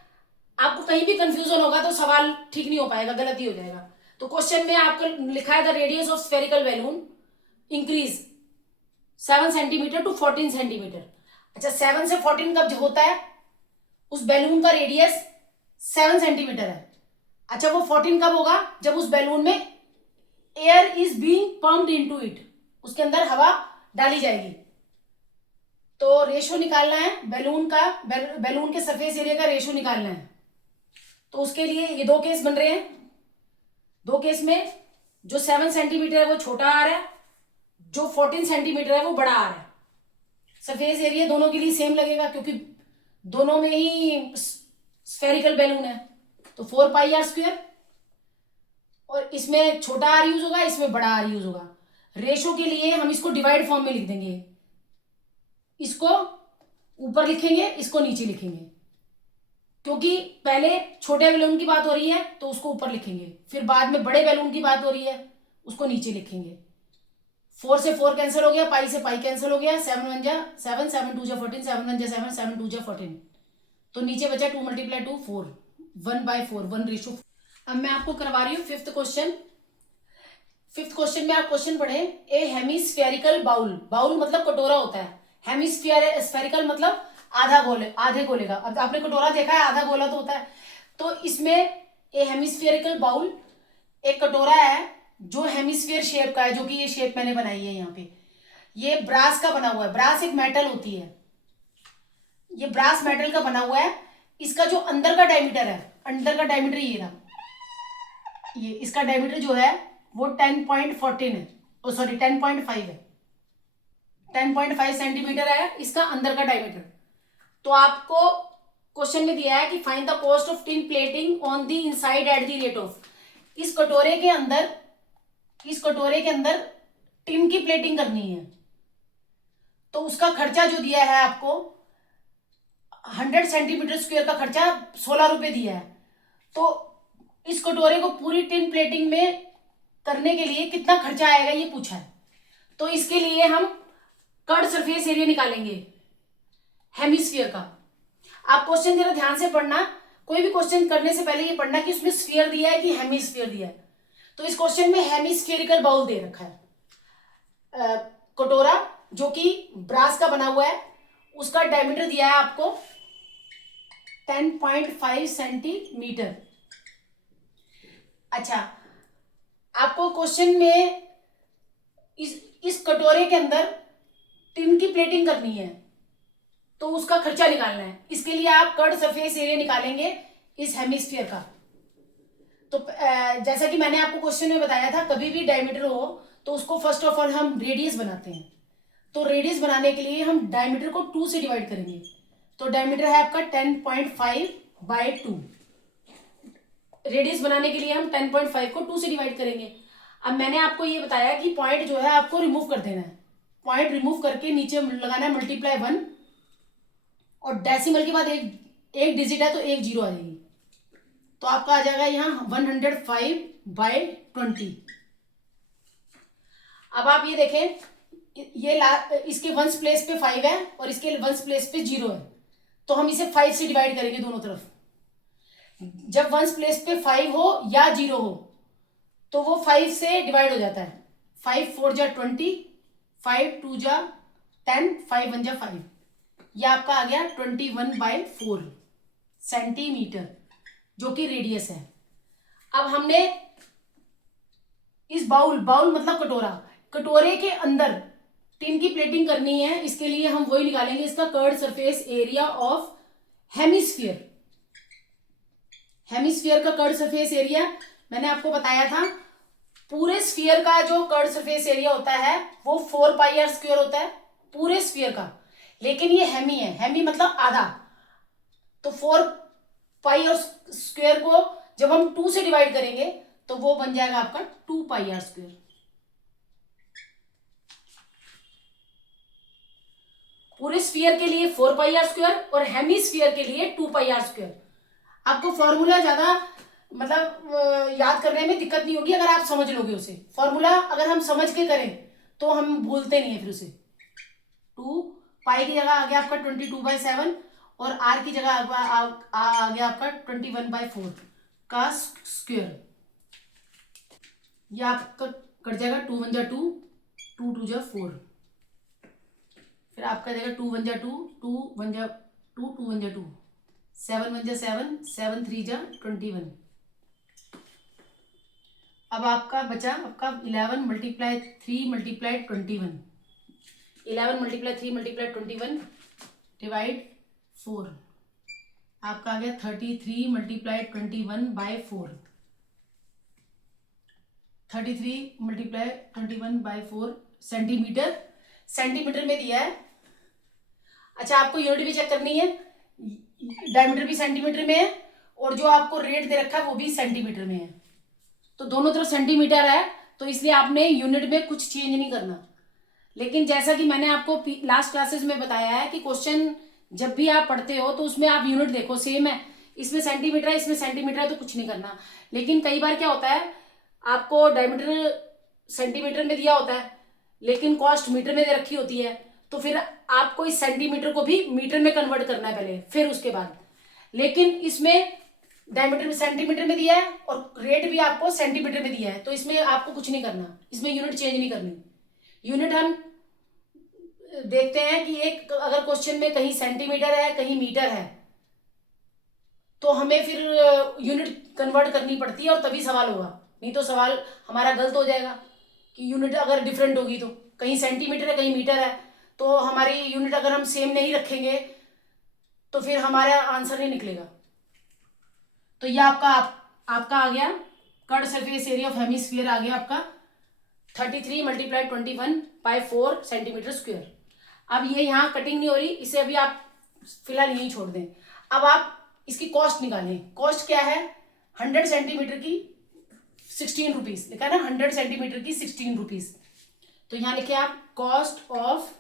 आपको कहीं भी कंफ्यूजन होगा तो सवाल ठीक नहीं हो पाएगा, गलती हो जाएगा। तो क्वेश्चन में आपको लिखा है the radius of spherical balloon increase 7 centimetre to 14 centimetre. अच्छा, 7 से 14 कब होता है? उस बैलून का रेडियस 7 सेंटीमीटर है। अच्छा, वो 14 कब होगा? जब उस बैलून में air is being pumped into it, उसके अंदर हवा डाली जाएगी। तो रेशो निकालना है बैलून का, बैलून के सरफेस एरिया का रेशो निकालना है। तो उसके लिए ये 2 केस बन रहे हैं। 2 केस में जो 7 सेंटीमीटर है वो छोटा आ रहा है, जो 14 सेंटीमीटर है वो बड़ा आ रहा है। सरफेस एरिया दोनों के लिए सेम लगेगा क्योंकि दोनों में ही स्फेरिकल बैलून है। तो 4πr², और इसमें छोटा आर यूज होगा, इसमें बड़ा आर यूज होगा। रेशो के लिए हम इसको डिवाइड फॉर्म में लिख देंगे, इसको ऊपर लिखेंगे, इसको नीचे लिखेंगे। क्योंकि पहले छोटे बैलून की बात हो रही है तो उसको ऊपर लिखेंगे, फिर बाद में बड़े बैलून की बात हो रही है उसको नीचे लिखेंगे। 4 से 4 कैंसिल हो गया, पाई से पाई कैंसिल हो गया, 7 1 जा 7, 7 2 जा 14, 7 1 जा 7, 7 2 जा 14, तो नीचे बचा 2 मल्टीप्लाई 2 4, 1/4, 1:4। अब मैं आपको करवा रही हूँ फिफ्थ क्वेश्चन। फिफ्थ क्वेश्चन में आप क्वेश्चन पढ़े, ए हेमिस्फेरिकल बाउल, बाउल मतलब कटोरा होता है, हेमिस्फेरिकल मतलब आधा गोले, आधे गोले का। अब आपने कटोरा देखा है, आधा गोला तो होता है, तो इसमें ए हेमिस्फेरिकल बाउल एक कटोरा है जो हेमिस्फीयर शेप का है, जो कि ये शेप मैंने बनाई है यहाँ पे। ये ब्रास का बना हुआ है, ब्रास एक मेटल होती है, ये ब्रास मेटल का बना हुआ है। इसका जो अंदर का डायमीटर है, अंदर का डायमीटर ये रहा, ये इसका डायमीटर जो है वो 10.14 है, ओ सॉरी 10.5 है, 10.5 सेंटीमीटर है इसका अंदर का डायमीटर। तो आपको क्वेश्चन में दिया है कि find the cost of tin plating on the inside at the rate of, इस कटोरे के अंदर टिन की प्लेटिंग करनी है, तो उसका खर्चा जो दिया है आपको 100 सेंटीमीटर स्क्वायर का खर्चा 16 रुपए दिया है। तो इस कटोरे को पूरी टिन प्लेटिंग में करने के लिए कितना खर्चा आएगा ये पूछा है। तो इसके लिए हम कर्ड सरफेस एरिया निकालेंगे हेमिस्फीयर का। आप क्वेश्चन जरा ध्यान से पढ़ना, कोई भी क्वेश्चन करने से पहले ये पढ़ना कि उसमें स्फीयर दिया है कि हेमिस्फीयर दिया है। तो इस क्वेश्चन में हेमिस्फेरिकल बाउल दे रखा है, कटोरा जो कि ब्रास का बना हुआ है, उसका डायमीटर दिया है आपको 10.5 सेंटीमीटर। अच्छा, आपको क्वेश्चन में इस कटोरे के अंदर टिन की प्लेटिंग करनी है, तो उसका खर्चा निकालना है। इसके लिए आप कर्ड सरफेस एरिया निकालेंगे इस हेमिस्फीयर का। तो जैसा कि मैंने आपको क्वेश्चन में बताया था, कभी भी डायमीटर हो तो उसको फर्स्ट ऑफ ऑल हम रेडियस बनाते हैं। तो रेडियस बनाने के लिए हम डायमीटर को 2 से डिवाइड करेंगे। तो डायमीटर है आपका 10.5/2। रेडियस बनाने के लिए हम 10.5 को 2 से डिवाइड करेंगे। अब मैंने आपको ये बताया कि पॉइंट जो है आपको रिमूव कर देना है, पॉइंट रिमूव करके नीचे लगाना है मल्टीप्लाई 1, और डेसिमल के बाद एक डिजिट है तो एक जीरो आ जाएगी, तो आपका आ जाएगा यहाँ 105/20। अब आप ये देखें, ये इसके वंस प्लेस पे 5 है और इसके वंस प्लेस पे 0 है, तो हम इसे 5 से डिवाइड करेंगे दोनों तरफ। जब वंस प्लेस पे 5 हो या 0 हो तो वो 5 से डिवाइड हो जाता है। 5 4 जा 20, 5 2 जा 10, 5 1 जा 5, यह आपका आ गया 21/4 सेंटीमीटर, जो कि रेडियस है। अब हमने इस बाउल मतलब कटोरे के अंदर टिन की प्लेटिंग करनी है, इसके लिए हम वही निकालेंगे, इसका curd surface area of hemisphere. Hemisphere का कर्ड सरफेस एरिया मैंने आपको बताया था, पूरे स्फीयर का जो कर्ड सरफेस एरिया होता है वो 4πr² होता है पूरे स्फीयर का, लेकिन ये हेमी है, हेमी मतलब आधा, तो 4πr² को जब हम 2 से डिवाइड करेंगे तो वो बन जाएगा आपका 2πr²। पूरे स्फीयर के लिए 4πr² और हेमिस्फीयर के लिए 2πr²। आपको फॉर्मूला ज्यादा मतलब याद करने में दिक्कत नहीं होगी अगर आप समझ लोगे उसे। फॉर्मूला अगर हम समझ के करें तो हम भूलते नहीं है फिर उसे। 2 पाई की जगह आ गया आपका 22/7 और आर की जगह आ गया आपका 21/4 का स्क्वायर। यह आपका कट जाएगा 2 1 जा 2, 2 2 जा 4, फिर आपका जाएगा 2 1 जा 2, 2 1 जा 2, 2 1 जा 2, 7 1 जा 7, 7 3 जा 21। अब आपका बचा आपका 11 × 3 × 21, 11 × 3 × 21 डिवाइड 4, आपका आ गया 33 × 21/4, 33 × 21/4 सेंटीमीटर। सेंटीमीटर में दिया है। अच्छा, आपको यूनिट भी चेक करनी है, डायमीटर भी सेंटीमीटर में है और जो आपको रेट दे रखा है वो भी सेंटीमीटर में है, तो दोनों तरफ सेंटीमीटर है, तो इसलिए आपने यूनिट में कुछ चेंज नहीं करना। लेकिन जैसा कि मैंने आपको लास्ट क्लासेस में बताया है कि क्वेश्चन जब भी आप पढ़ते हो तो उसमें आप यूनिट देखो सेम है इसमें सेंटीमीटर है, इसमें सेंटीमीटर है, तो कुछ नहीं करना। लेकिन कई बार क्या होता है, आपको डायमीटर सेंटीमीटर में दिया होता है लेकिन कॉस्ट मीटर में दे रखी होती है, तो फिर आपको इस सेंटीमीटर को भी मीटर में कन्वर्ट करना है पहले, फिर उसके बाद। लेकिन इसमें डायमीटर में सेंटीमीटर में दिया है और रेट भी आपको सेंटीमीटर में दिया है, तो इसमें आपको कुछ नहीं करना, इसमें यूनिट चेंज नहीं करनी। यूनिट हम देखते हैं कि एक अगर क्वेश्चन में कहीं सेंटीमीटर है कहीं मीटर है, तो हमें फिर यूनिट कन्वर्ट करनी पड़ती है और तभी सवाल होगा, नहीं तो सवाल हमारा गलत हो जाएगा कि यूनिट अगर डिफरेंट होगी, तो कहीं सेंटीमीटर है कहीं मीटर है, तो हमारी यूनिट अगर हम सेम नहीं रखेंगे तो फिर हमारा आंसर नहीं निकलेगा। तो ये आपका आ गया curved surface area of hemisphere, आ गया आपका 33 × 21/4 सेंटीमीटर स्क्वायर। अब ये यहाँ कटिंग नहीं हो रही, इसे अभी आप फिलहाल यहीं छोड़ दें। अब आप इसकी कॉस्ट निकालें। कॉस्ट क्या है, 100 सेंटीमीटर की 16 रुपीज लिखा है ना, 100 सेंटीमीटर की 16 रुपीज। तो यहाँ लिखे आप cost of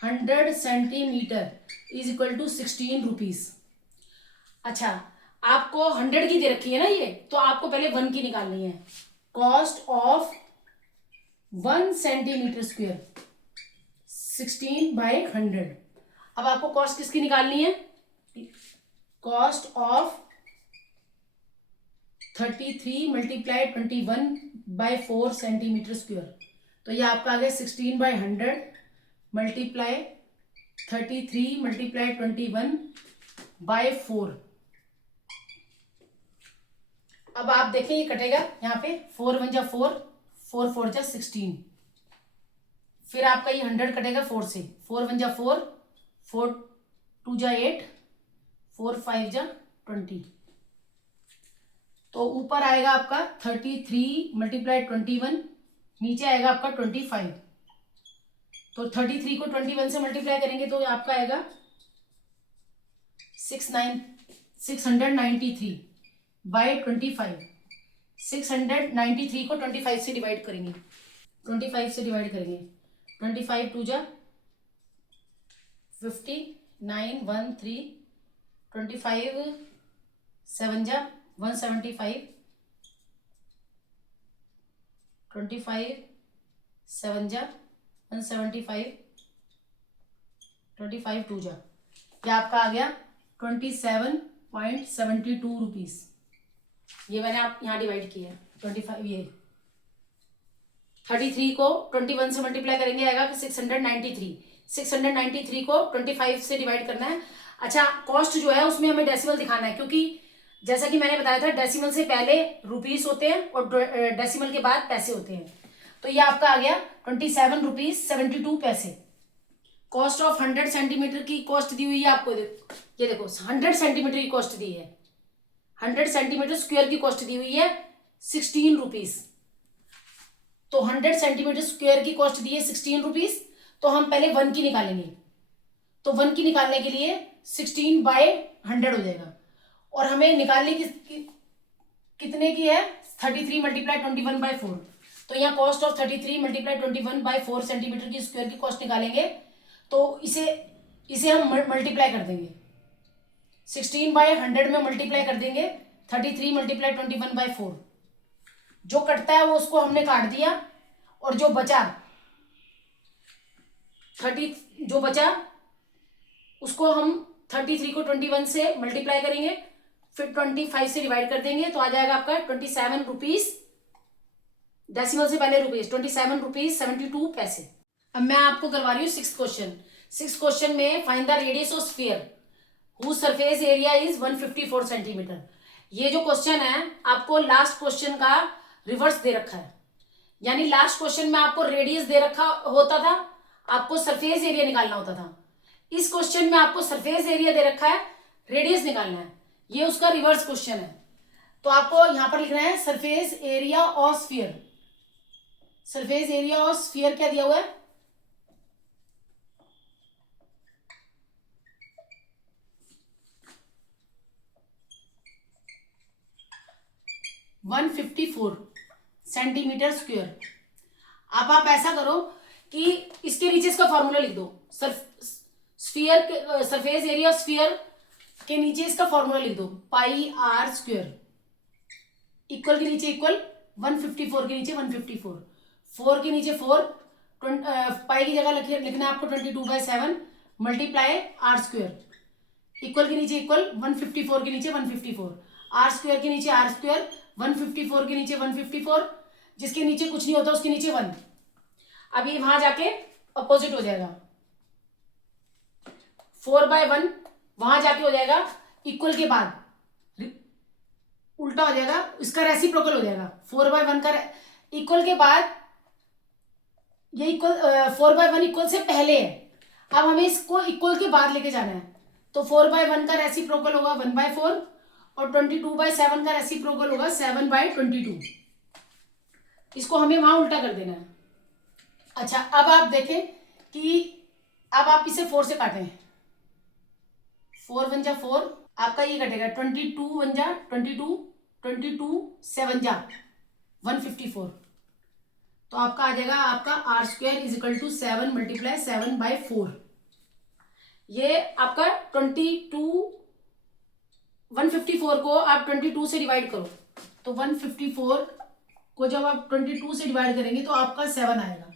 100 centimetre is equal to 16 rupees. अच्छा, आपको 100 की दे रखी है ना ये, तो आपको पहले 1 की निकालनी है। Cost of 1 centimetre square 16/100। अब आपको कॉस्ट किसकी निकालनी है, कॉस्ट ऑफ 33 × 21/4 सेंटीमीटर स्क्वायर। तो ये आपका आ गया 16/100 मल्टीप्लाई 33 × 21/4। अब आप देखें ये कटेगा यहाँ पे, 4 × 1 = 4, 4 × 4 = 16। फिर आपका ये 100 कटेगा 4 से, 4 × 1 = 4, 4 × 2 = 8, 4 × 5 = 20। तो ऊपर आएगा आपका 33 × 21, नीचे आएगा आपका 25। तो 33 को 21 से मल्टीप्लाई करेंगे तो आपका आएगा 693/25। 693 को 25 से डिवाइड करेंगे, 25 से डिवाइड करेंगे, 25 × 2 = 50, 9 1 3, 25 7 = 175, 25 7 = 175, 25 2 = ये आपका आ गया 27.72 रुपीज। ये मैंने आप यहाँ डिवाइड किया है 25, ये 33 को 21 से मल्टीप्लाई करेंगे आएगा 693, 693 को 25 से डिवाइड करना है। अच्छा, कॉस्ट जो है उसमें हमें डेसिमल दिखाना है, क्योंकि जैसा कि मैंने बताया था डेसिमल से पहले रुपीस होते हैं और डेसिमल के बाद पैसे होते हैं। तो ये आपका आ गया 27.72 रुपीज। कॉस्ट ऑफ 100 सेंटीमीटर की कॉस्ट दी हुई है आपको, ये देखो 100 सेंटीमीटर की कॉस्ट दी है, 100 सेंटीमीटर स्क्वायर की कॉस्ट दी हुई है 16 रुपीज। तो 100 सेंटीमीटर स्क्वायर की कॉस्ट दी है 16 रुपीज, तो हम पहले 1 की निकालेंगे। तो 1 की निकालने के लिए 16/100 हो जाएगा, और हमें निकालने की कितने की है, 33 × 21/4। तो यहाँ कॉस्ट ऑफ 33 × 21/4 सेंटीमीटर की स्क्वायर की कॉस्ट निकालेंगे, तो इसे हम मल्टीप्लाई कर देंगे, 16/100 में मल्टीप्लाई कर देंगे 33 × 21/4। जो कटता है वो उसको हमने काट दिया, और जो बचा उसको हम 33 को 21 से मल्टीप्लाई करेंगे, फिर 25 से डिवाइड कर देंगे, तो आ जाएगा आपका 27 रुपीज, डेसिमल से पहले रुपीज, 27.72 रुपीज। अब मैं आपको करवा रही हूँ 6th क्वेश्चन। 6th क्वेश्चन में find the radius of sphere whose surface area is 154 centimetre. ये जो क्वेश्चन है आपको लास्ट क्वेश्चन का रिवर्स दे रखा है, यानी लास्ट क्वेश्चन में आपको रेडियस दे रखा होता था, आपको सरफेस एरिया निकालना होता था। इस क्वेश्चन में आपको सरफेस एरिया दे रखा है, रेडियस निकालना है, ये उसका रिवर्स क्वेश्चन है। तो आपको यहां पर लिखना है surface area of sphere. Surface area of sphere क्या दिया हुआ है, वन 154 सेंटीमीटर स्क्वायर। अब आप ऐसा करो कि इसके नीचे इसका फॉर्मूला लिख दो, sphere surface area of sphere के नीचे इसका फॉर्मूला लिख दो, पाई आर स्क्वायर, इक्वल के नीचे इक्वल, 154 के नीचे 154, 4 के नीचे 4, पाई की जगह लिखना है आपको 22/7 मल्टीप्लाई आर स्क्वायर, इक्वल के नीचे इक्वल, 154 के नीचे 154, आर स्क्वायर के नीचे आर स्क्वायर, 154 के नीचे 154, जिसके नीचे कुछ नहीं होता उसके नीचे 1। अब ये वहां जाके अपोजिट हो जाएगा, 4/1 वहां जाके हो जाएगा इक्वल के बाद, उल्टा हो जाएगा, इसका रेसिप्रोकल हो जाएगा, 4/1 का इक्वल के बाद, ये इक्वल 4/1 इक्वल से पहले है, अब हमें इसको इक्वल के बाद लेके जाना है, तो 4/1 का रेसिप्रोकल होगा 1/4 और 22/7 का रेसिप्रोकल होगा 7/22। इसको हमें वहां उल्टा कर देना है। अच्छा, अब आप देखें कि अब आप इसे 4 से काटें, 4 1 जा 4, आपका ये कटेगा 22 1 जा 22, 22 7 जा 154, तो आपका आ जाएगा आपका R square is equal to 7 multiply 7/4। ये आपका 154 को आप 22 से डिवाइड करो, तो 154 को जब आप 22 से डिवाइड करेंगे तो आपका 7 आएगा।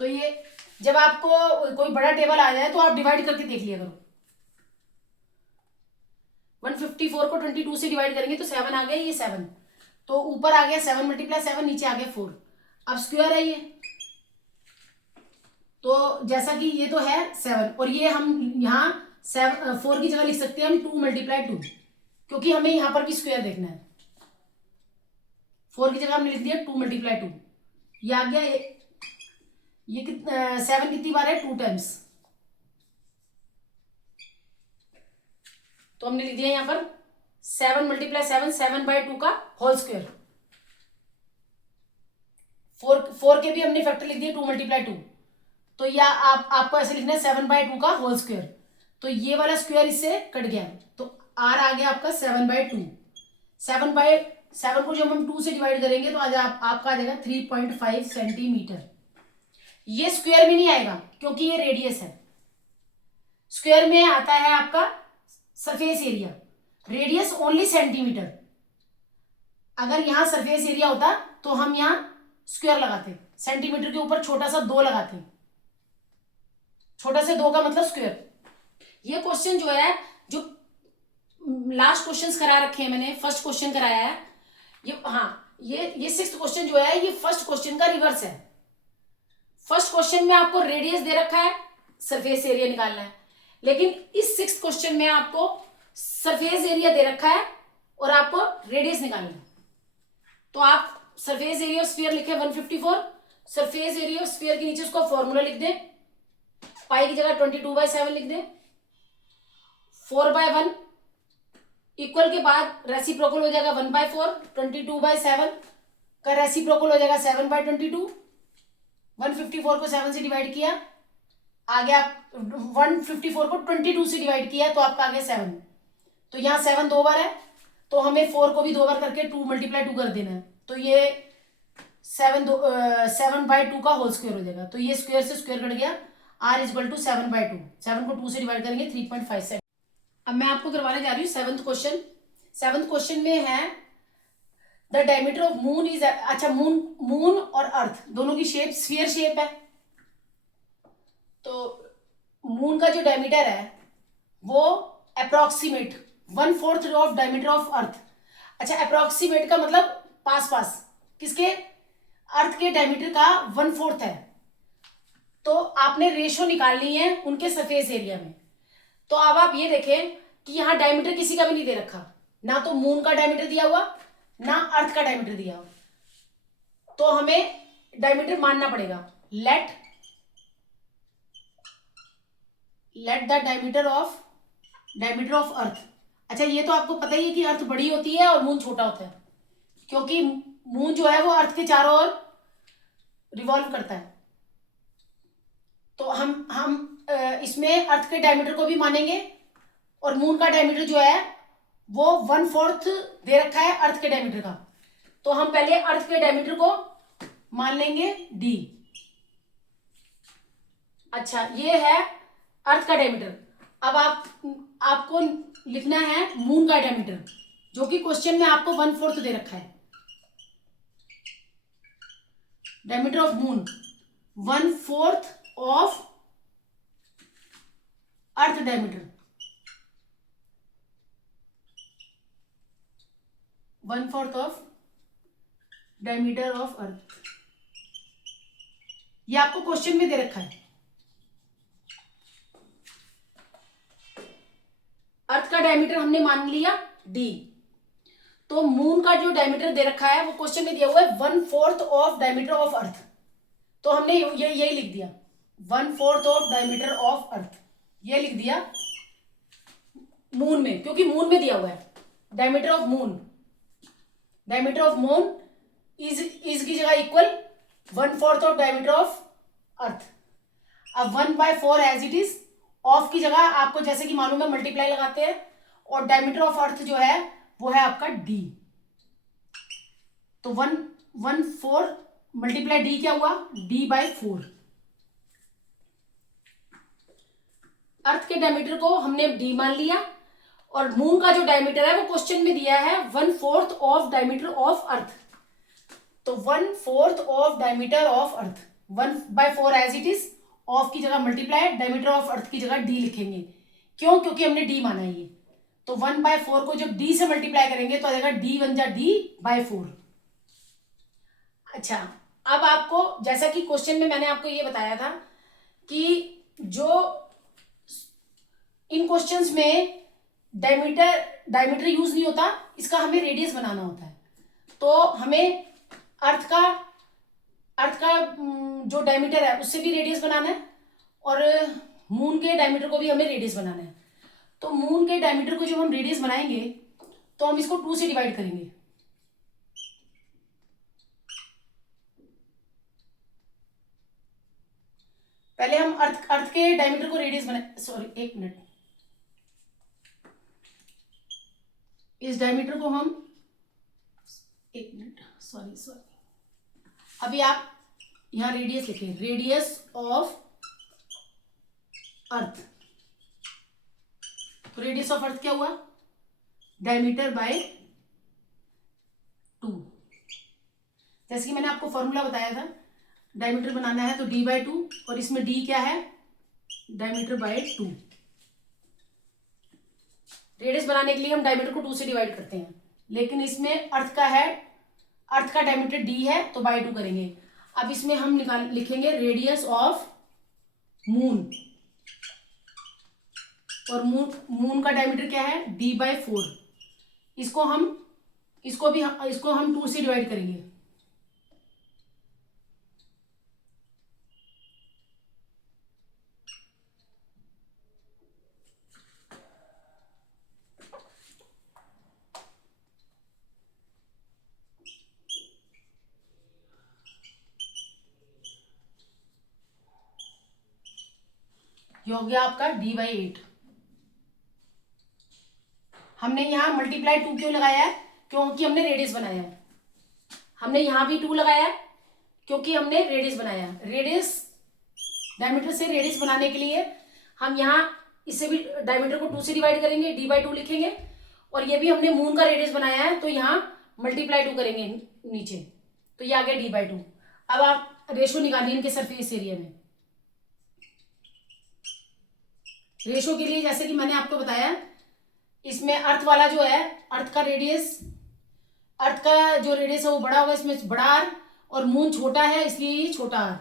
तो ये जब आपको कोई बड़ा टेबल आ जाए तो आप डिवाइड करके देख लिया करो, 154 को 22 से डिवाइड करेंगे तो 7 आ गया, ये 7, तो ऊपर आ गया 7 मल्टीप्लाई 7, नीचे आ गया 4, अब स्क्वायर है ये, तो जैसा कि ये तो है 7 और ये हम यहाँ 4 की जगह लिख सकते हैं हम 2 मल्टीप्लाई 2, क्योंकि हमें यहाँ पर भी स्क्वायर देखना है। 4 की जगह हमने लिख दिया 2 मल्टीप्लाई 2, ये आ गया, ये 7 कितनी बार है, 2 टाइम्स, तो हमने लिख दिया यहाँ पर 7 मल्टीप्लाई 7, 7/2 का होल स्क्वायर। 4 के भी हमने फैक्टर लिख दिया 2 मल्टीप्लाई 2, तो या आपको ऐसे लिखना है 7/2 का होल स्क्वायर, तो ये वाला स्क्वायर इससे कट गया, तो आर आ गया आपका 7/2। 7 को जब हम 2 से डिवाइड करेंगे तो आज आपका आ जाएगा 3.5 सेंटीमीटर। ये स्क्वायर में नहीं आएगा क्योंकि ये रेडियस है, स्क्वायर में आता है आपका surface area, radius only centimetre. अगर यहां सरफेस एरिया होता तो हम यहां स्क्वायर लगाते, सेंटीमीटर के ऊपर छोटा सा 2 लगाते, छोटा से 2 का मतलब स्क्वायर। ये क्वेश्चन जो है, जो लास्ट क्वेश्चंस करा रखे हैं मैंने, फर्स्ट क्वेश्चन कराया है ये, हाँ ये 6th क्वेश्चन जो है ये फर्स्ट क्वेश्चन का रिवर्स है। फर्स्ट क्वेश्चन में आपको रेडियस दे रखा है, सरफेस एरिया निकालना है, लेकिन इस 6th क्वेश्चन में आपको सरफेस एरिया दे रखा है और आपको रेडियस निकालना है। तो आप सरफेस एरिया ऑफ स्फीयर लिखे 154, सरफेस एरिया ऑफ स्फीयर के नीचे उसका फॉर्मूला लिख दें, पाई की जगह 22/7 लिख दें, 4/1 इक्वल के बाद रेसिप्रोकल हो जाएगा 1/4, 22/7 का रेसिप्रोकल हो जाएगा 7/22, 154 को 7 से डिवाइड किया, आ गया 154 को 22 से डिवाइड किया तो आपका आ गया 7, तो यहाँ 7 2 बार है, तो हमें 4 को भी 2 बार करके 2 मल्टीप्लाई 2 कर देना है, तो ये 7/2 का होल स्क्वायर हो जाएगा, तो ये स्क्वायर से स्क्वायर कट गया, r इज इक्वल टू 7/2, 7 को 2 से डिवाइड करेंगे 3.57। अब मैं आपको करवाने जा रही हूँ 7th क्वेश्चन। 7th क्वेश्चन में है the diameter of moon is, अच्छा मून और अर्थ दोनों की शेप स्फीयर शेप है, तो मून का जो डायमीटर है वो अप्रोक्सीमेट 1/4 ऑफ डायमीटर ऑफ अर्थ। अच्छा, अप्रोक्सीमेट का मतलब पास पास, किसके, अर्थ के डायमीटर का 1/4 है, तो आपने रेशो निकालनी है उनके सरफेस एरिया में। तो अब आप ये देखें कि यहाँ डायमीटर किसी का भी नहीं दे रखा, ना तो मून का डायमीटर दिया हुआ ना अर्थ का डायमीटर दिया हुआ, तो हमें डायमीटर मानना पड़ेगा। लेट द डायमीटर ऑफ अर्थ। अच्छा, ये तो आपको पता ही है कि अर्थ बड़ी होती है और मून छोटा होता है, क्योंकि मून जो है वो अर्थ के चारों ओर रिवॉल्व करता है, तो हम इसमें अर्थ के डायमीटर को भी मानेंगे और मून का डायमीटर जो है वो 1/4 दे रखा है अर्थ के डायमीटर का, तो हम पहले अर्थ के डायमीटर को मान लेंगे d। अच्छा, ये है अर्थ का डायमीटर। अब आपको लिखना है मून का डायमीटर, जो कि क्वेश्चन में आपको 1/4 दे रखा है। Diameter of moon 1/4 of earth diameter, 1/4 of diameter of अर्थ, ये आपको क्वेश्चन में दे रखा है। अर्थ का डायमीटर हमने मान लिया डी, तो मून का जो डायमीटर दे रखा है वो क्वेश्चन में दिया हुआ है 1/4 ऑफ डायमीटर ऑफ अर्थ, तो हमने ये यही लिख दिया 1/4 ऑफ डायमीटर ऑफ अर्थ, ये लिख दिया मून में, क्योंकि मून में दिया हुआ है diameter of moon. Diameter of moon is की जगह इक्वल 1/4 ऑफ डायमीटर ऑफ अर्थ। अब 1/4 एज इट इज, ऑफ की जगह आपको जैसे कि मालूम है मल्टीप्लाई लगाते हैं, और डायमीटर ऑफ अर्थ जो है वो है आपका डी, तो 1/4 मल्टीप्लाई डी क्या हुआ, d/4। अर्थ के डायमीटर को हमने डी मान लिया, और मून का जो डायमीटर है वो क्वेश्चन में दिया है 1/4 ऑफ डायमीटर ऑफ अर्थ, तो 1/4 of diameter of earth, 1/4 as it is, of की जगह मल्टीप्लाई, डायमीटर ऑफ अर्थ की जगह डी लिखेंगे। क्यों, क्योंकि हमने डी माना है ये, तो 1/4 को जब डी से मल्टीप्लाई करेंगे तो आ जाएगा डी बन जा d/4। अच्छा, अब आपको जैसा कि क्वेश्चन में मैंने आपको ये बताया था कि जो इन क्वेश्चंस में डायमीटर यूज नहीं होता, इसका हमें रेडियस बनाना होता है, तो हमें अर्थ का जो डायमीटर है उससे भी रेडियस बनाना है, और मून के डायमीटर को भी हमें रेडियस बनाना है। तो मून के डायमीटर को जब हम रेडियस बनाएंगे तो हम इसको 2 से डिवाइड करेंगे। पहले हम अर्थ के डायमीटर को रेडियस बनाए, सॉरी एक मिनट, इस डायमीटर को हम, एक मिनट, सॉरी, अभी आप यहां रेडियस लिखें, रेडियस ऑफ अर्थ, तो रेडियस ऑफ अर्थ क्या हुआ, डायमीटर/2। जैसे कि मैंने आपको फॉर्मूला बताया था, डायमीटर बनाना है तो d/2, और इसमें d क्या है, डायमीटर/2। रेडियस बनाने के लिए हम डायमीटर को 2 से डिवाइड करते हैं, लेकिन इसमें अर्थ का डायमीटर d है तो /2 करेंगे। अब इसमें हम लिखेंगे रेडियस ऑफ मून, और मून का डायमीटर क्या है, d/4। इसको हम 2 से डिवाइड करेंगे। ये हो गया आपका d/8। हमने यहां मल्टीप्लाई 2 क्यों लगाया है, क्योंकि हमने रेडियस बनाया है। हमने यहां भी 2 लगाया है क्योंकि हमने रेडियस बनाया। रेडियस, डायमीटर से रेडियस बनाने के लिए हम यहाँ इससे भी डायमीटर को 2 से डिवाइड करेंगे, d/2 लिखेंगे, और ये भी हमने मून का रेडियस बनाया है तो यहाँ मल्टीप्लाई 2 करेंगे नीचे, तो ये आ गया d/2। अब आप रेशो निकालिए इनके सरफेस एरिया में। रेशो के लिए जैसे कि मैंने आपको बताया, इसमें अर्थ वाला जो है, अर्थ का जो रेडियस है वो बड़ा होगा, इसमें बड़ा आर, और मून छोटा है इसलिए ये छोटा आर।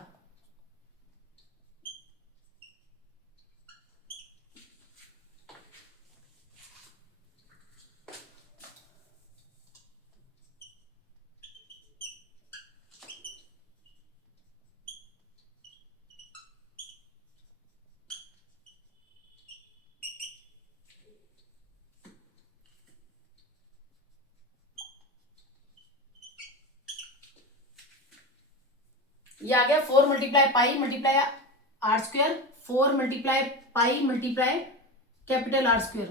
ये आ गया 4 × पाई × r², 4 × पाई × कैपिटल R²।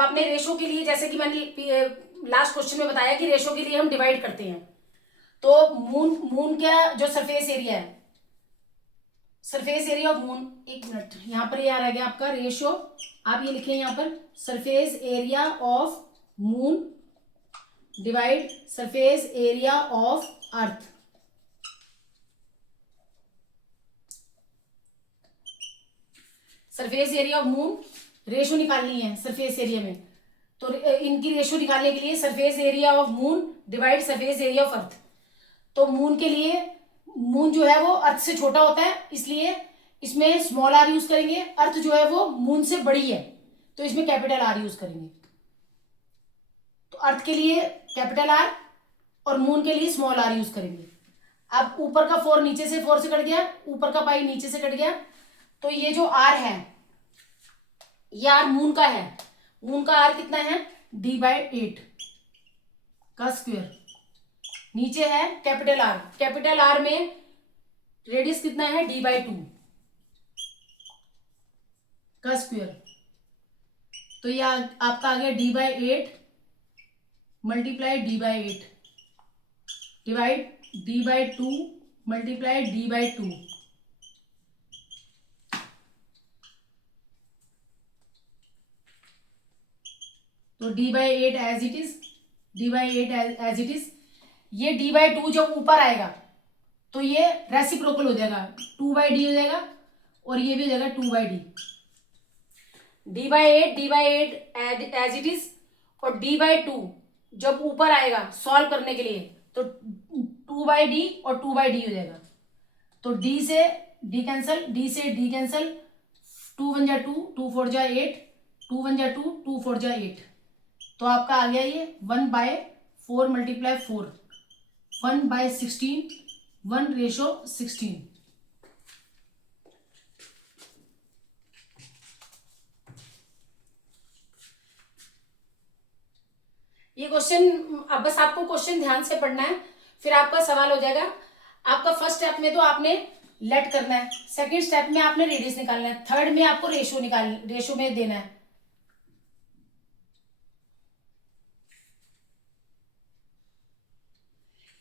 आपने रेशो के लिए, जैसे कि मैंने लास्ट क्वेश्चन में बताया कि रेशो के लिए हम डिवाइड करते हैं, तो मून का जो सरफेस एरिया है, सरफेस एरिया ऑफ मून, एक मिनट, यहाँ पर ये आ रहा है आपका रेशो, आप ये लिखें यहाँ पर surface area of moon divide surface area of earth. Surface area of moon ratio निकालनी है सरफेस एरिया में, तो इनकी रेशो निकालने के लिए surface area of moon divide surface area of earth. तो मून के लिए, मून जो है वो अर्थ से छोटा होता है, इसलिए इसमें स्मॉल आर यूज करेंगे। अर्थ जो है वो मून से बड़ी है, तो इसमें कैपिटल आर यूज करेंगे। तो अर्थ के लिए कैपिटल आर और मून के लिए स्मॉल आर यूज करेंगे। अब ऊपर का 4 नीचे से 4 से कट गया, ऊपर का पाई नीचे से कट गया, तो ये जो आर है, ये आर मून का है। मून का आर कितना है, d/8 का स्क्वायर। नीचे है कैपिटल आर, कैपिटल आर में रेडियस कितना है, d/2 का स्क्वायर। तो ये आपका आ गया d/8 multiply d/8 divide d/2 multiply d/2। तो d/8 as it is, d/8 as it is. ये d/2 जब ऊपर आएगा तो ये रेसिप्रोकल हो जाएगा, 2/d हो जाएगा, और ये भी हो जाएगा 2/d। d/8 as it is, और d/2 जब ऊपर आएगा सॉल्व करने के लिए तो 2/d और 2/d हो जाएगा। तो d से d कैंसल, d से d कैंसल, 2 1 जा 2, 2 4 जा 8, 2 1 जा 2, 2 4 जा 8। तो आपका आ गया ये 1/4 मल्टीप्लाई 4, 1/16, 1:16। ये क्वेश्चन, अब बस आपको क्वेश्चन ध्यान से पढ़ना है, फिर आपका सवाल हो जाएगा। आपका फर्स्ट स्टेप में तो आपने लेट करना है, सेकंड स्टेप में आपने रेडियस निकालना है, थर्ड में आपको रेशो में देना है।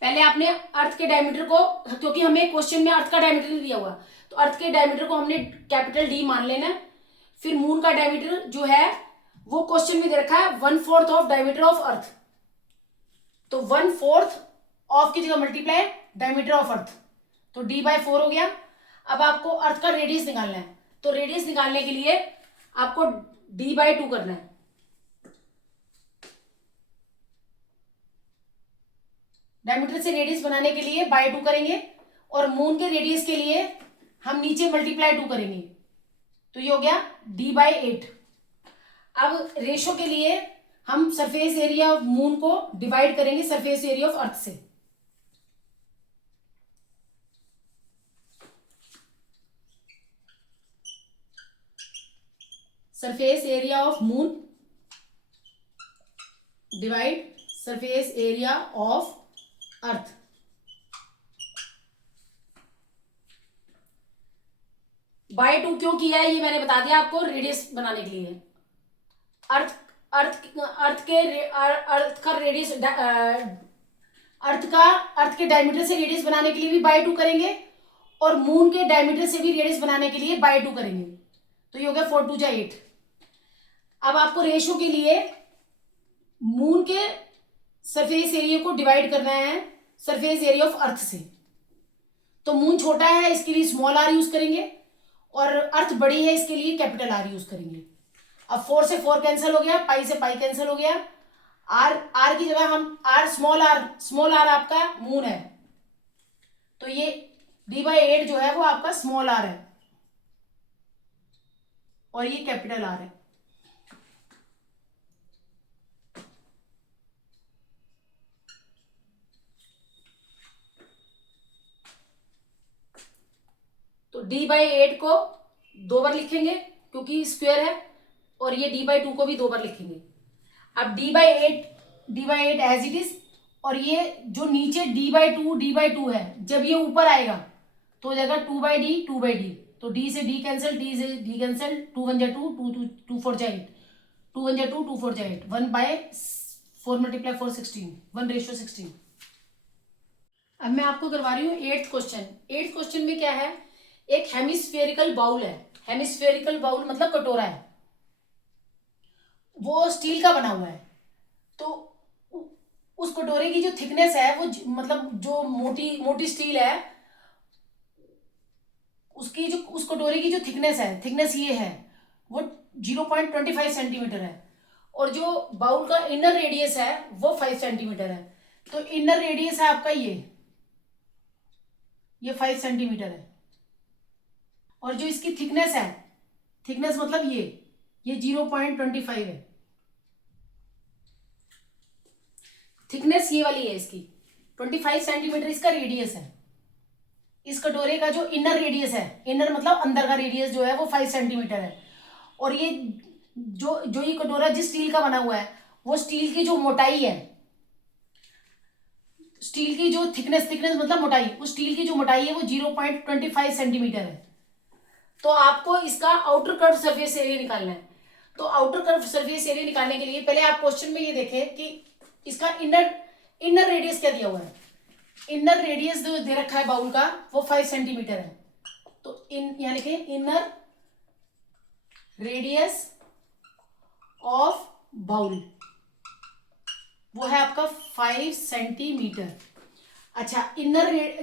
पहले आपने अर्थ के डायमीटर को, क्योंकि हमें क्वेश्चन में अर्थ का डायमीटर नहीं दिया हुआ, तो अर्थ के डायमीटर को हमने कैपिटल डी मान लेना है। फिर मून का डायमीटर जो है वो क्वेश्चन में दे रखा है 1/4 ऑफ डायमीटर ऑफ अर्थ, तो 1/4 ऑफ की जगह मल्टीप्लाई डायमीटर ऑफ अर्थ, तो d/4 हो गया। अब आपको अर्थ का रेडियस निकालना है, तो रेडियस निकालने के लिए आपको d/2 करना है। डायमीटर से रेडियस बनाने के लिए बाय 2 करेंगे, और मून के रेडियस के लिए हम नीचे मल्टीप्लाई 2 करेंगे, तो ये हो गया d/8। अब रेशो के लिए हम सरफेस एरिया ऑफ मून को डिवाइड करेंगे सरफेस एरिया ऑफ अर्थ से। Surface area of moon divide surface area of earth. By 2 क्यों किया है ये मैंने बता दिया आपको, रेडियस बनाने के लिए। अर्थ का रेडियस, अर्थ के डायमीटर से रेडियस बनाने के लिए भी बाय 2 करेंगे, और मून के डायमीटर से भी रेडियस बनाने के लिए बाय 2 करेंगे, तो ये हो गया 4 2 जा 8। अब आपको रेशो के लिए मून के सरफेस एरिया को डिवाइड करना है सरफेस एरिया ऑफ अर्थ से। तो मून छोटा है, इसके लिए स्मॉल आर यूज करेंगे, और अर्थ बड़ी है, इसके लिए कैपिटल आर यूज करेंगे। अब 4 से 4 कैंसिल हो गया, पाई से पाई कैंसिल हो गया, आर की जगह हम स्मॉल आर आपका मून है, तो ये d/8 जो है वो आपका स्मॉल आर है, और ये कैपिटल आर है। तो d/8 को 2 बार लिखेंगे क्योंकि स्क्वायर है, और ये d/2 को भी 2 बार लिखेंगे। अब d/8 एज इट इज, और ये जो नीचे d/2 है, जब ये ऊपर आएगा तो हो जाएगा 2/d, तो d से d कैंसिल, d से d कैंसिल, 2 1 जा 2, 2 4 जा 8, 2 1 जा 2, 2 4 जा 8, 1/4 × 4 16, 1:16। अब मैं आपको करवा रही हूँ 8th क्वेश्चन। 8th क्वेश्चन में क्या है, एक हेमिस्फेरिकल बाउल है। हेमिस्फेरिकल बाउल मतलब कटोरा है, वो स्टील का बना हुआ है। तो उस कटोरे की जो थिकनेस है वो मतलब जो मोटी मोटी स्टील है उसकी जो उस कटोरे की जो थिकनेस ये है वो 0.25 सेंटीमीटर है, और जो बाउल का इनर रेडियस है वो 5 सेंटीमीटर है। तो इनर रेडियस है आपका ये 5 सेंटीमीटर है, और जो इसकी थिकनेस मतलब ये 0.25 है। थिकनेस ये वाली है इसकी, 25 सेंटीमीटर इसका रेडियस है। इस कटोरे का जो इनर रेडियस है, इनर मतलब अंदर का रेडियस जो है वो 5 सेंटीमीटर है, और ये जो ये कटोरा जिस स्टील का बना हुआ है वो स्टील की जो मोटाई है, स्टील की जो थिकनेस मतलब मोटाई, उस स्टील की जो मोटाई है वो 0.25 सेंटीमीटर है। तो आपको इसका आउटर कर्व सरफेस एरिया निकालना है। तो आउटर कर्व सरफेस एरिया निकालने के लिए पहले आप क्वेश्चन में ये देखें कि इसका इनर रेडियस क्या दिया हुआ है। इनर रेडियस जो दे रखा है बाउल का वो 5 सेंटीमीटर है। तो यहाँ लिखे इनर रेडियस ऑफ बाउल वो है आपका 5 सेंटीमीटर। अच्छा,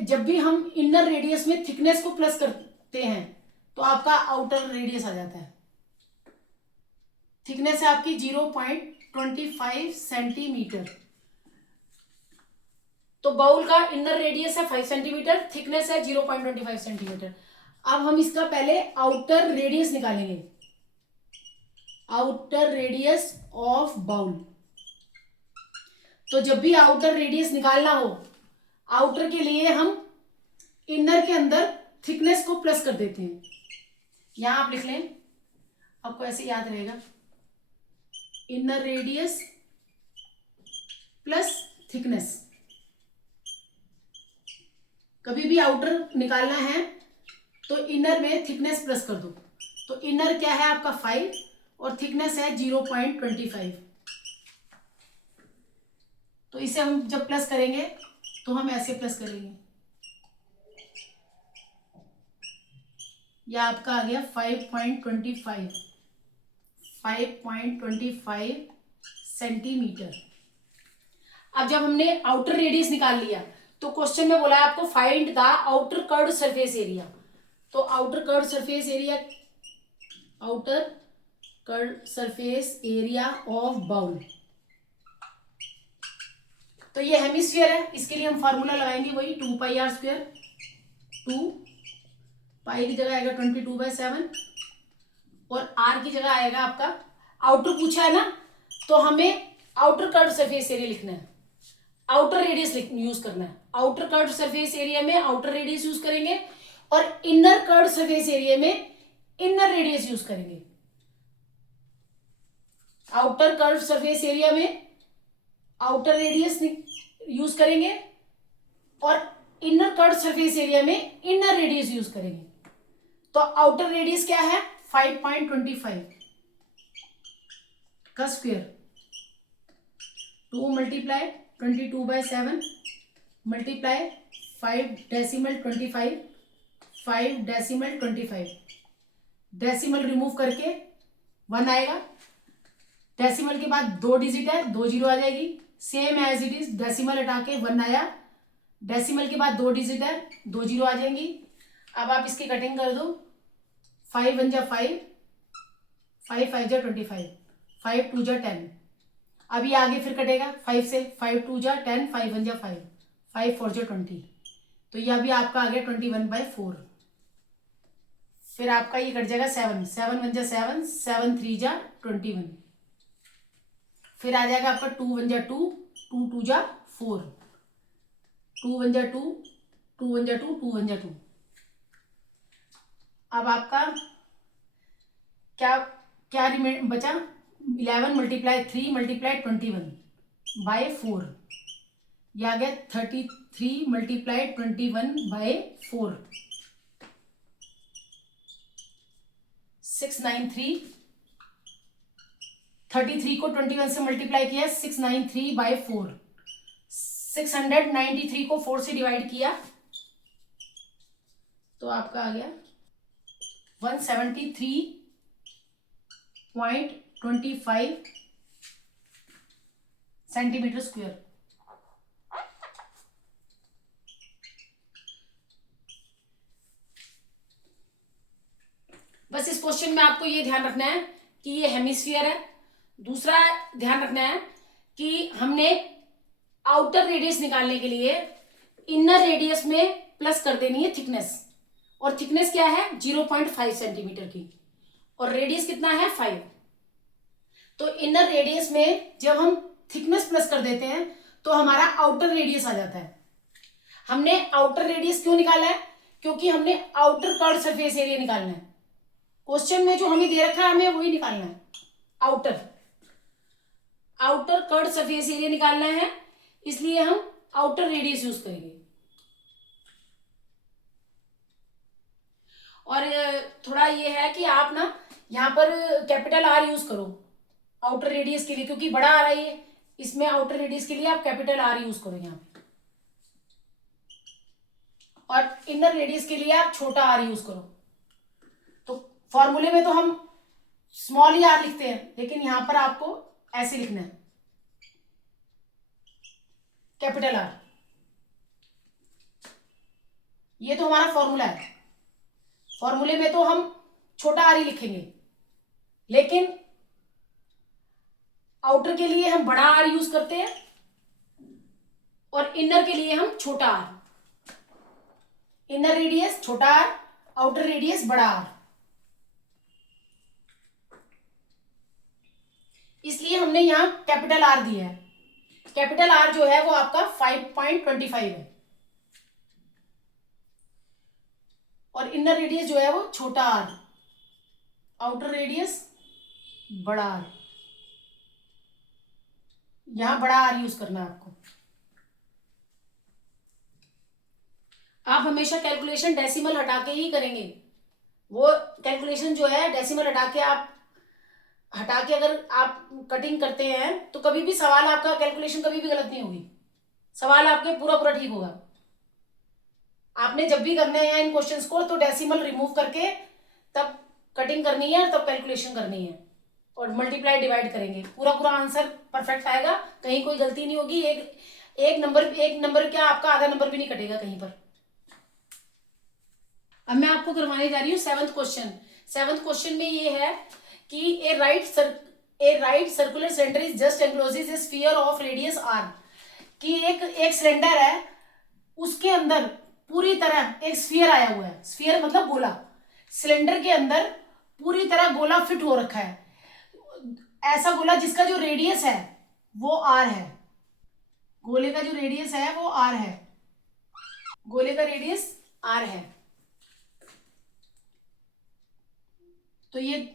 जब भी हम इनर रेडियस में थिकनेस को प्लस करते हैं तो आपका आउटर रेडियस आ जाता है। थिकनेस है आपकी 0.25 सेंटीमीटर। तो बाउल का इनर रेडियस है 5 सेंटीमीटर, थिकनेस है 0.25 सेंटीमीटर। अब हम इसका पहले आउटर रेडियस निकालेंगे, आउटर रेडियस ऑफ बाउल। तो जब भी आउटर रेडियस निकालना हो, आउटर के लिए हम इनर के अंदर थिकनेस को प्लस कर देते हैं। यहां आप लिख लें, आपको ऐसे याद रहेगा, इनर रेडियस प्लस थिकनेस। कभी भी आउटर निकालना है तो इनर में थिकनेस प्लस कर दो। तो इनर क्या है आपका 5 और थिकनेस है 0.25। तो इसे हम जब प्लस करेंगे तो हम ऐसे प्लस करेंगे, यह आपका आ गया 5.25 सेंटीमीटर। अब जब हमने आउटर रेडियस निकाल लिया तो क्वेश्चन में बोला है आपको find the outer curved surface area. तो outer curved surface area of bowl. तो ये हेमिस्फीयर है, इसके लिए हम फार्मूला लगाएंगे वही 2πr²। 2 पाई की जगह आएगा 22/7 और r की जगह आएगा आपका, आउटर पूछा है ना तो हमें आउटर कर्व्ड सरफेस एरिया लिखना है, आउटर रेडियस यूज करना है। आउटर कर्व्ड सरफेस एरिया में आउटर रेडियस यूज करेंगे और इनर कर्व्ड सरफेस एरिया में इनर रेडियस यूज करेंगे। आउटर कर्व्ड सरफेस एरिया में आउटर रेडियस यूज करेंगे और इनर कर्व्ड सरफेस एरिया में इनर रेडियस यूज करेंगे। तो आउटर रेडियस क्या है 5.25 का स्क्वायर, 2 × 22/7 मल्टीप्लाई 5.25, 5.25 डेसिमल रिमूव करके 1 आएगा। डेसिमल के बाद 2 डिजिट है, 2 जीरो आ जाएगी, same as it is. Decimal हटा के 1 आया, डेसिमल के बाद 2 डिजिट है, 2 जीरो आ जाएंगी। अब आप इसकी कटिंग कर दो, 5 1 जा 5, 5 5 जा 25, 5 2 जा 10। अभी आगे फिर कटेगा 5 से, 5 2 जा 10, 5 1 जा 5, 5 4 जा 20। तो ये अभी आपका आ गया 21/4। फिर आपका ये कट जाएगा 7, 7 1 जा 7, 7 3 जा 21। फिर आ जाएगा आपका 2 1 जा 2, 2 2 जा 4, 2 1 जा 2, 2 1 जा 2, 2 1 जा 2। अब आपका क्या क्या बचा, 11 × 3 × 21/4। यह आ गया 33 × 21/4, 693 33 को 21 से मल्टीप्लाई किया, 693/4, 693 को 4 से डिवाइड किया तो आपका आ गया 173.25 सेंटीमीटर स्क्वायर। बस इस क्वेश्चन में आपको ये ध्यान रखना है कि ये हेमिस्फीयर है। दूसरा ध्यान रखना है कि हमने आउटर रेडियस निकालने के लिए इनर रेडियस में प्लस कर देनी है थिकनेस, और थिकनेस क्या है 0.5 सेंटीमीटर की, और रेडियस कितना है 5। तो इनर रेडियस में जब हम थिकनेस प्लस कर देते हैं तो हमारा आउटर रेडियस आ जाता है। हमने आउटर रेडियस क्यों निकाला है? क्योंकि हमने आउटर कर्व्ड सरफेस एरिया निकालना है। क्वेश्चन में जो हमें दे रखा है हमें वही निकालना है, आउटर कर्व्ड सरफेस एरिया निकालना है, इसलिए हम आउटर रेडियस यूज करेंगे। और थोड़ा ये है कि आप ना यहाँ पर कैपिटल आर यूज करो आउटर रेडियस के लिए, क्योंकि बड़ा आ रहा है इसमें आउटर रेडियस के लिए आप कैपिटल आर यूज करो यहाँ पे, और इनर रेडियस के लिए आप छोटा आर यूज करो। तो फॉर्मूले में तो हम स्मॉल ही आर लिखते हैं, लेकिन यहां पर आपको ऐसे लिखना है कैपिटल आर। ये तो हमारा फॉर्मूला है, फॉर्मूले में तो हम छोटा आर ही लिखेंगे, लेकिन आउटर के लिए हम बड़ा आर यूज करते हैं और इनर के लिए हम छोटा आर। इनर रेडियस छोटा आर, आउटर रेडियस बड़ा आर। इसलिए हमने यहां कैपिटल आर दिया है। कैपिटल आर जो है वो आपका 5.25 है, और इनर रेडियस जो है वो छोटा आर, आउटर रेडियस बड़ा आर। यहां बड़ा आर यूज करना है आपको। आप हमेशा कैलकुलेशन डेसिमल हटा के ही करेंगे। वो कैलकुलेशन जो है डेसिमल हटा के अगर आप कटिंग करते हैं तो कभी भी सवाल आपका कैलकुलेशन कभी भी गलत नहीं होगी, सवाल आपके पूरा पूरा ठीक होगा। आपने जब भी करने हैं इन क्वेश्चंस को तो डेसिमल रिमूव करके तब कटिंग करनी है, तब कैलकुलेशन करनी है, और मल्टीप्लाई डिवाइड करेंगे, पूरा पूरा आंसर परफेक्ट आएगा, कहीं कोई गलती नहीं होगी। एक नंबर क्या आपका आधा नंबर भी नहीं कटेगा कहीं पर। अब मैं आपको करवाने जा रही हूँ 7th क्वेश्चन। 7th क्वेश्चन में ये है कि a right circular cylinder is just encloses a sphere of radius r. कि एक सिलेंडर है, उसके अंदर पूरी तरह एक स्फीयर आया हुआ है। स्फीयर मतलब गोला। सिलेंडर के अंदर पूरी तरह गोला फिट हो रखा है, ऐसा गोला जिसका जो रेडियस है वो आर है। गोले का जो रेडियस है वो आर है, गोले का रेडियस आर है। तो ये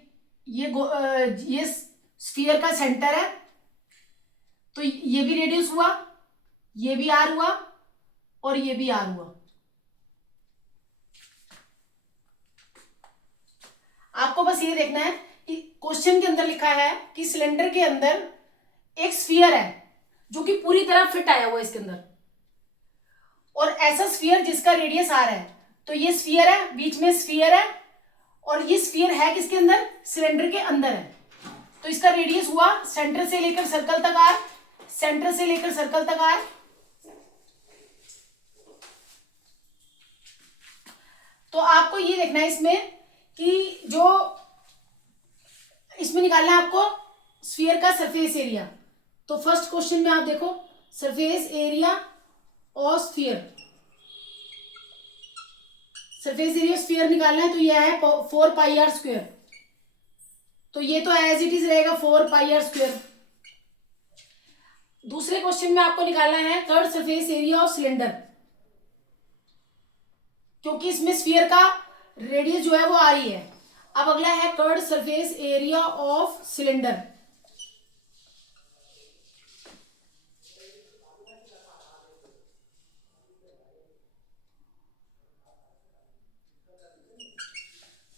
स्फीयर का सेंटर है, तो ये भी रेडियस हुआ, ये भी आर हुआ, और ये भी आर हुआ। आपको बस ये देखना है कि क्वेश्चन के अंदर लिखा है कि सिलेंडर के अंदर एक स्फीयर है जो कि पूरी तरह फिट आया हुआ है इसके अंदर, और ऐसा स्फीयर जिसका रेडियस आर है। तो ये स्फीयर है, बीच में स्फीयर है, और ये स्फीयर है किसके अंदर? सिलेंडर के अंदर है। तो इसका रेडियस हुआ सेंटर से लेकर सर्कल तक आर, सेंटर से लेकर सर्कल तक आर। तो आपको ये देखना है इसमें कि जो इसमें निकालना है आपको स्फीयर का सरफेस एरिया। तो फर्स्ट क्वेश्चन में आप देखो surface area of sphere, surface area sphere निकालना है, तो यह है 4πr²। तो ये तो एज इट इज रहेगा 4πr²। दूसरे क्वेश्चन में आपको निकालना है curved surface area of cylinder, क्योंकि इसमें स्फीयर का रेडियस जो है वो आ रही है। अब अगला है curved surface area of cylinder.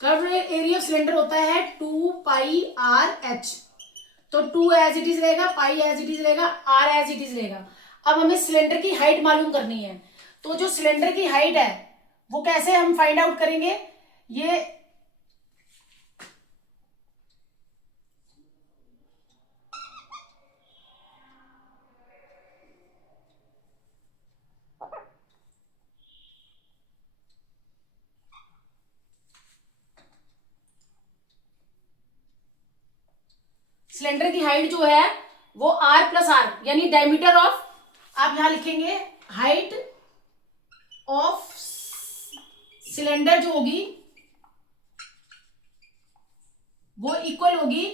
Curved area of cylinder होता है 2πRh। तो 2 एज इट इज रहेगा, पाई एज इट इज रहेगा, आर एज इट इज रहेगा। अब हमें सिलेंडर की हाइट मालूम करनी है, तो जो सिलेंडर की हाइट है वो कैसे हम फाइंड आउट करेंगे, ये सिलेंडर की हाइट जो है वो आर प्लस आर यानी डायमीटर ऑफ, आप यहां लिखेंगे हाइट ऑफ सिलेंडर जो होगी वो इक्वल होगी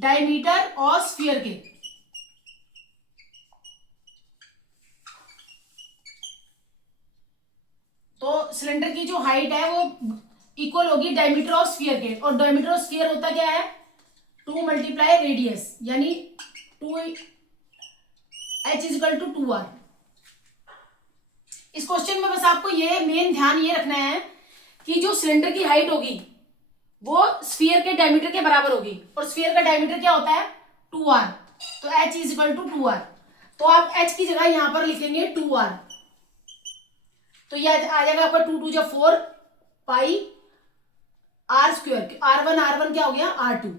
डायमीटर और स्फीयर के। तो सिलेंडर की जो हाइट है वो इक्वल होगी डायमीटर ऑफ स्फीयर के, और डायमीटर ऑफ स्फीयर होता क्या है, 2 मल्टीप्लाई रेडियस यानी 2 h इजिकल टू 2r। इस क्वेश्चन में बस आपको ये मेन ध्यान ये रखना है कि जो सिलेंडर की हाइट होगी वो स्फीयर के डायमीटर के बराबर होगी, और स्फीयर का डायमीटर क्या होता है 2r, तो h इजिकल टू 2r। तो आप h की जगह यहां पर लिखेंगे 2r, तो यह आ जाएगा आपका 2 2 जा 4 पाई r स्क्वायर, r1 क्या हो गया r2।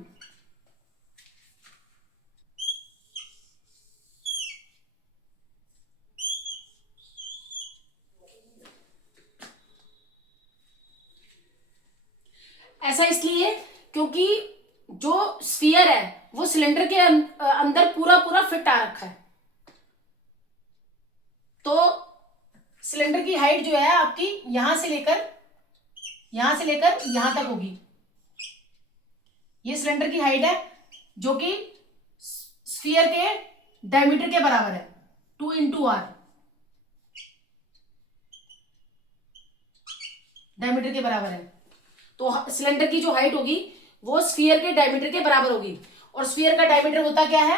ऐसा इसलिए क्योंकि जो स्फीयर है वो सिलेंडर के अंदर पूरा पूरा फिट आ रखा है, तो सिलेंडर की हाइट जो है आपकी यहां से लेकर यहां तक होगी। ये सिलेंडर की हाइट है जो कि स्फीयर के डायमीटर के बराबर है, 2 इंटू आर, डायमीटर के बराबर है। तो सिलेंडर की जो हाइट होगी वो स्फीयर के डायमीटर के बराबर होगी, और स्फीयर का डायमीटर होता क्या है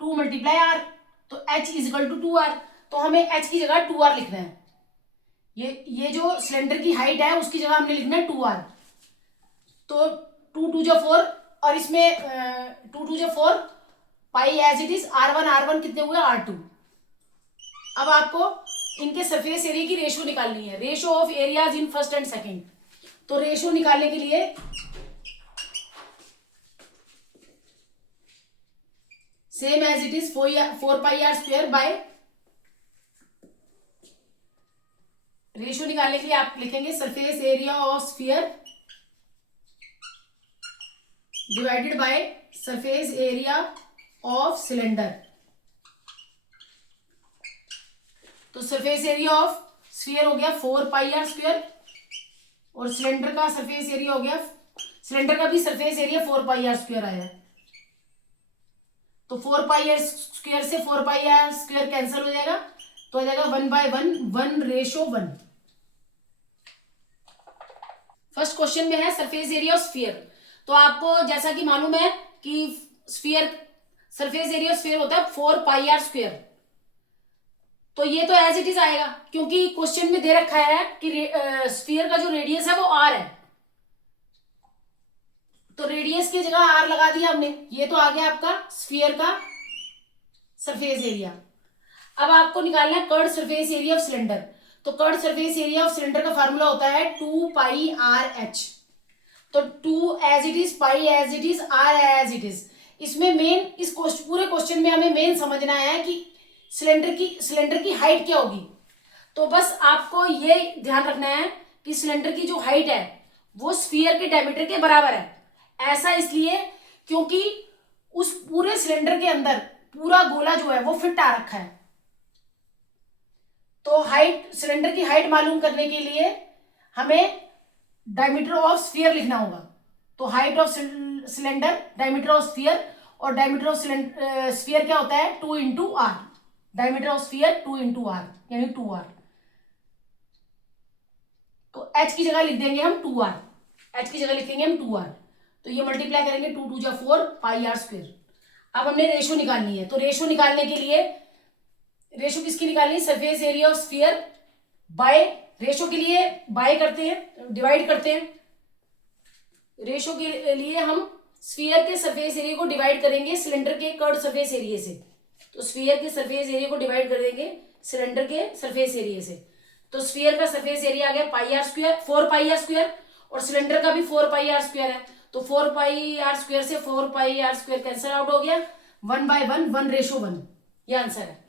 2 मल्टीप्लाई आर, तो h इजिकल टू 2r। तो हमें h की जगह 2r लिखना है। ये जो सिलेंडर की हाइट है उसकी जगह हमने लिखना है 2r। तो 2 2 जा 4, और इसमें 2 2 जा 4 पाई एज इट इज r1 कितने हुए r2। अब आपको इनके सरफेस एरिया की रेशो निकालनी है, ratio of areas in first and second. तो रेशो निकालने के लिए same as it is 4 pi are square by, ratio निकालने के लिए आप लिखेंगे surface area of sphere divided by surface area of cylinder. तो सरफेस एरिया ऑफ स्फीयर हो गया 4 पाई आर स्क्वायर, और सिलेंडर का सरफेस एरिया हो गया, सिलेंडर का भी surface area 4 pi are square आया। तो 4 पाई आर स्क्वायर से 4 पाई आर स्क्वायर कैंसिल हो जाएगा, तो आ जाएगा 1/1 फर्स्ट क्वेश्चन में है सरफेस एरिया ऑफ स्फीयर। तो आपको जैसा कि मालूम है कि sphere surface area of sphere होता है 4 पाई आर स्क्वायर, तो ये तो एज इट इज आएगा क्योंकि क्वेश्चन में दे रखा है कि स्फीयर का जो रेडियस है वो r है, तो रेडियस की जगह r लगा दिया हमने। ये तो आ गया आपका स्फीयर का सरफेस एरिया। अब आपको निकालना है curved surface area of cylinder. तो curved surface area of cylinder का फार्मूला होता है 2 पाई आर एच। तो 2 as it is, pi as it is, r as it is. इसमें मेन इस पूरे क्वेश्चन में हमें मेन समझना है कि सिलेंडर की हाइट क्या होगी। तो बस आपको ये ध्यान रखना है कि सिलेंडर की जो हाइट है वो स्फीयर के डायमीटर के बराबर है। ऐसा इसलिए क्योंकि उस पूरे सिलेंडर के अंदर पूरा गोला जो है वो फिट आ रखा है। तो हाइट, सिलेंडर की हाइट मालूम करने के लिए हमें डायमीटर ऑफ स्फीयर लिखना होगा। तो height of cylinder, diameter of sphere, और डायमीटर ऑफ स्फीयर क्या होता है 2 into R. Diameter of sphere 2 into R यानी 2r। तो h की जगह लिख देंगे हम 2r, h की जगह लिखेंगे हम 2r। तो ये मल्टीप्लाई करेंगे 2 2 जा 4 पाई आर स्क्वायर। अब हमने रेशो निकालनी है, तो रेशो निकालने के लिए रेशो किसकी निकालनी है, surface area of sphere by, ratio के लिए बाय करते हैं, डिवाइड करते हैं। रेशो के लिए हम स्फीयर के सरफेस एरिया को डिवाइड करेंगे सिलेंडर के कर्ड सरफेस एरिया से। तो स्फीयर के सरफेस एरिया को डिवाइड कर देंगे सिलेंडर के सरफेस एरिया से। तो स्फीयर का सरफेस एरिया आ गया pi are square, 4 pi are square, और सिलेंडर का भी 4 पाई आर स्क्वायर है। तो 4 पाई आर स्क्वायर से 4 pi are square cancel out हो गया, 1/1, 1:1, ये आंसर है।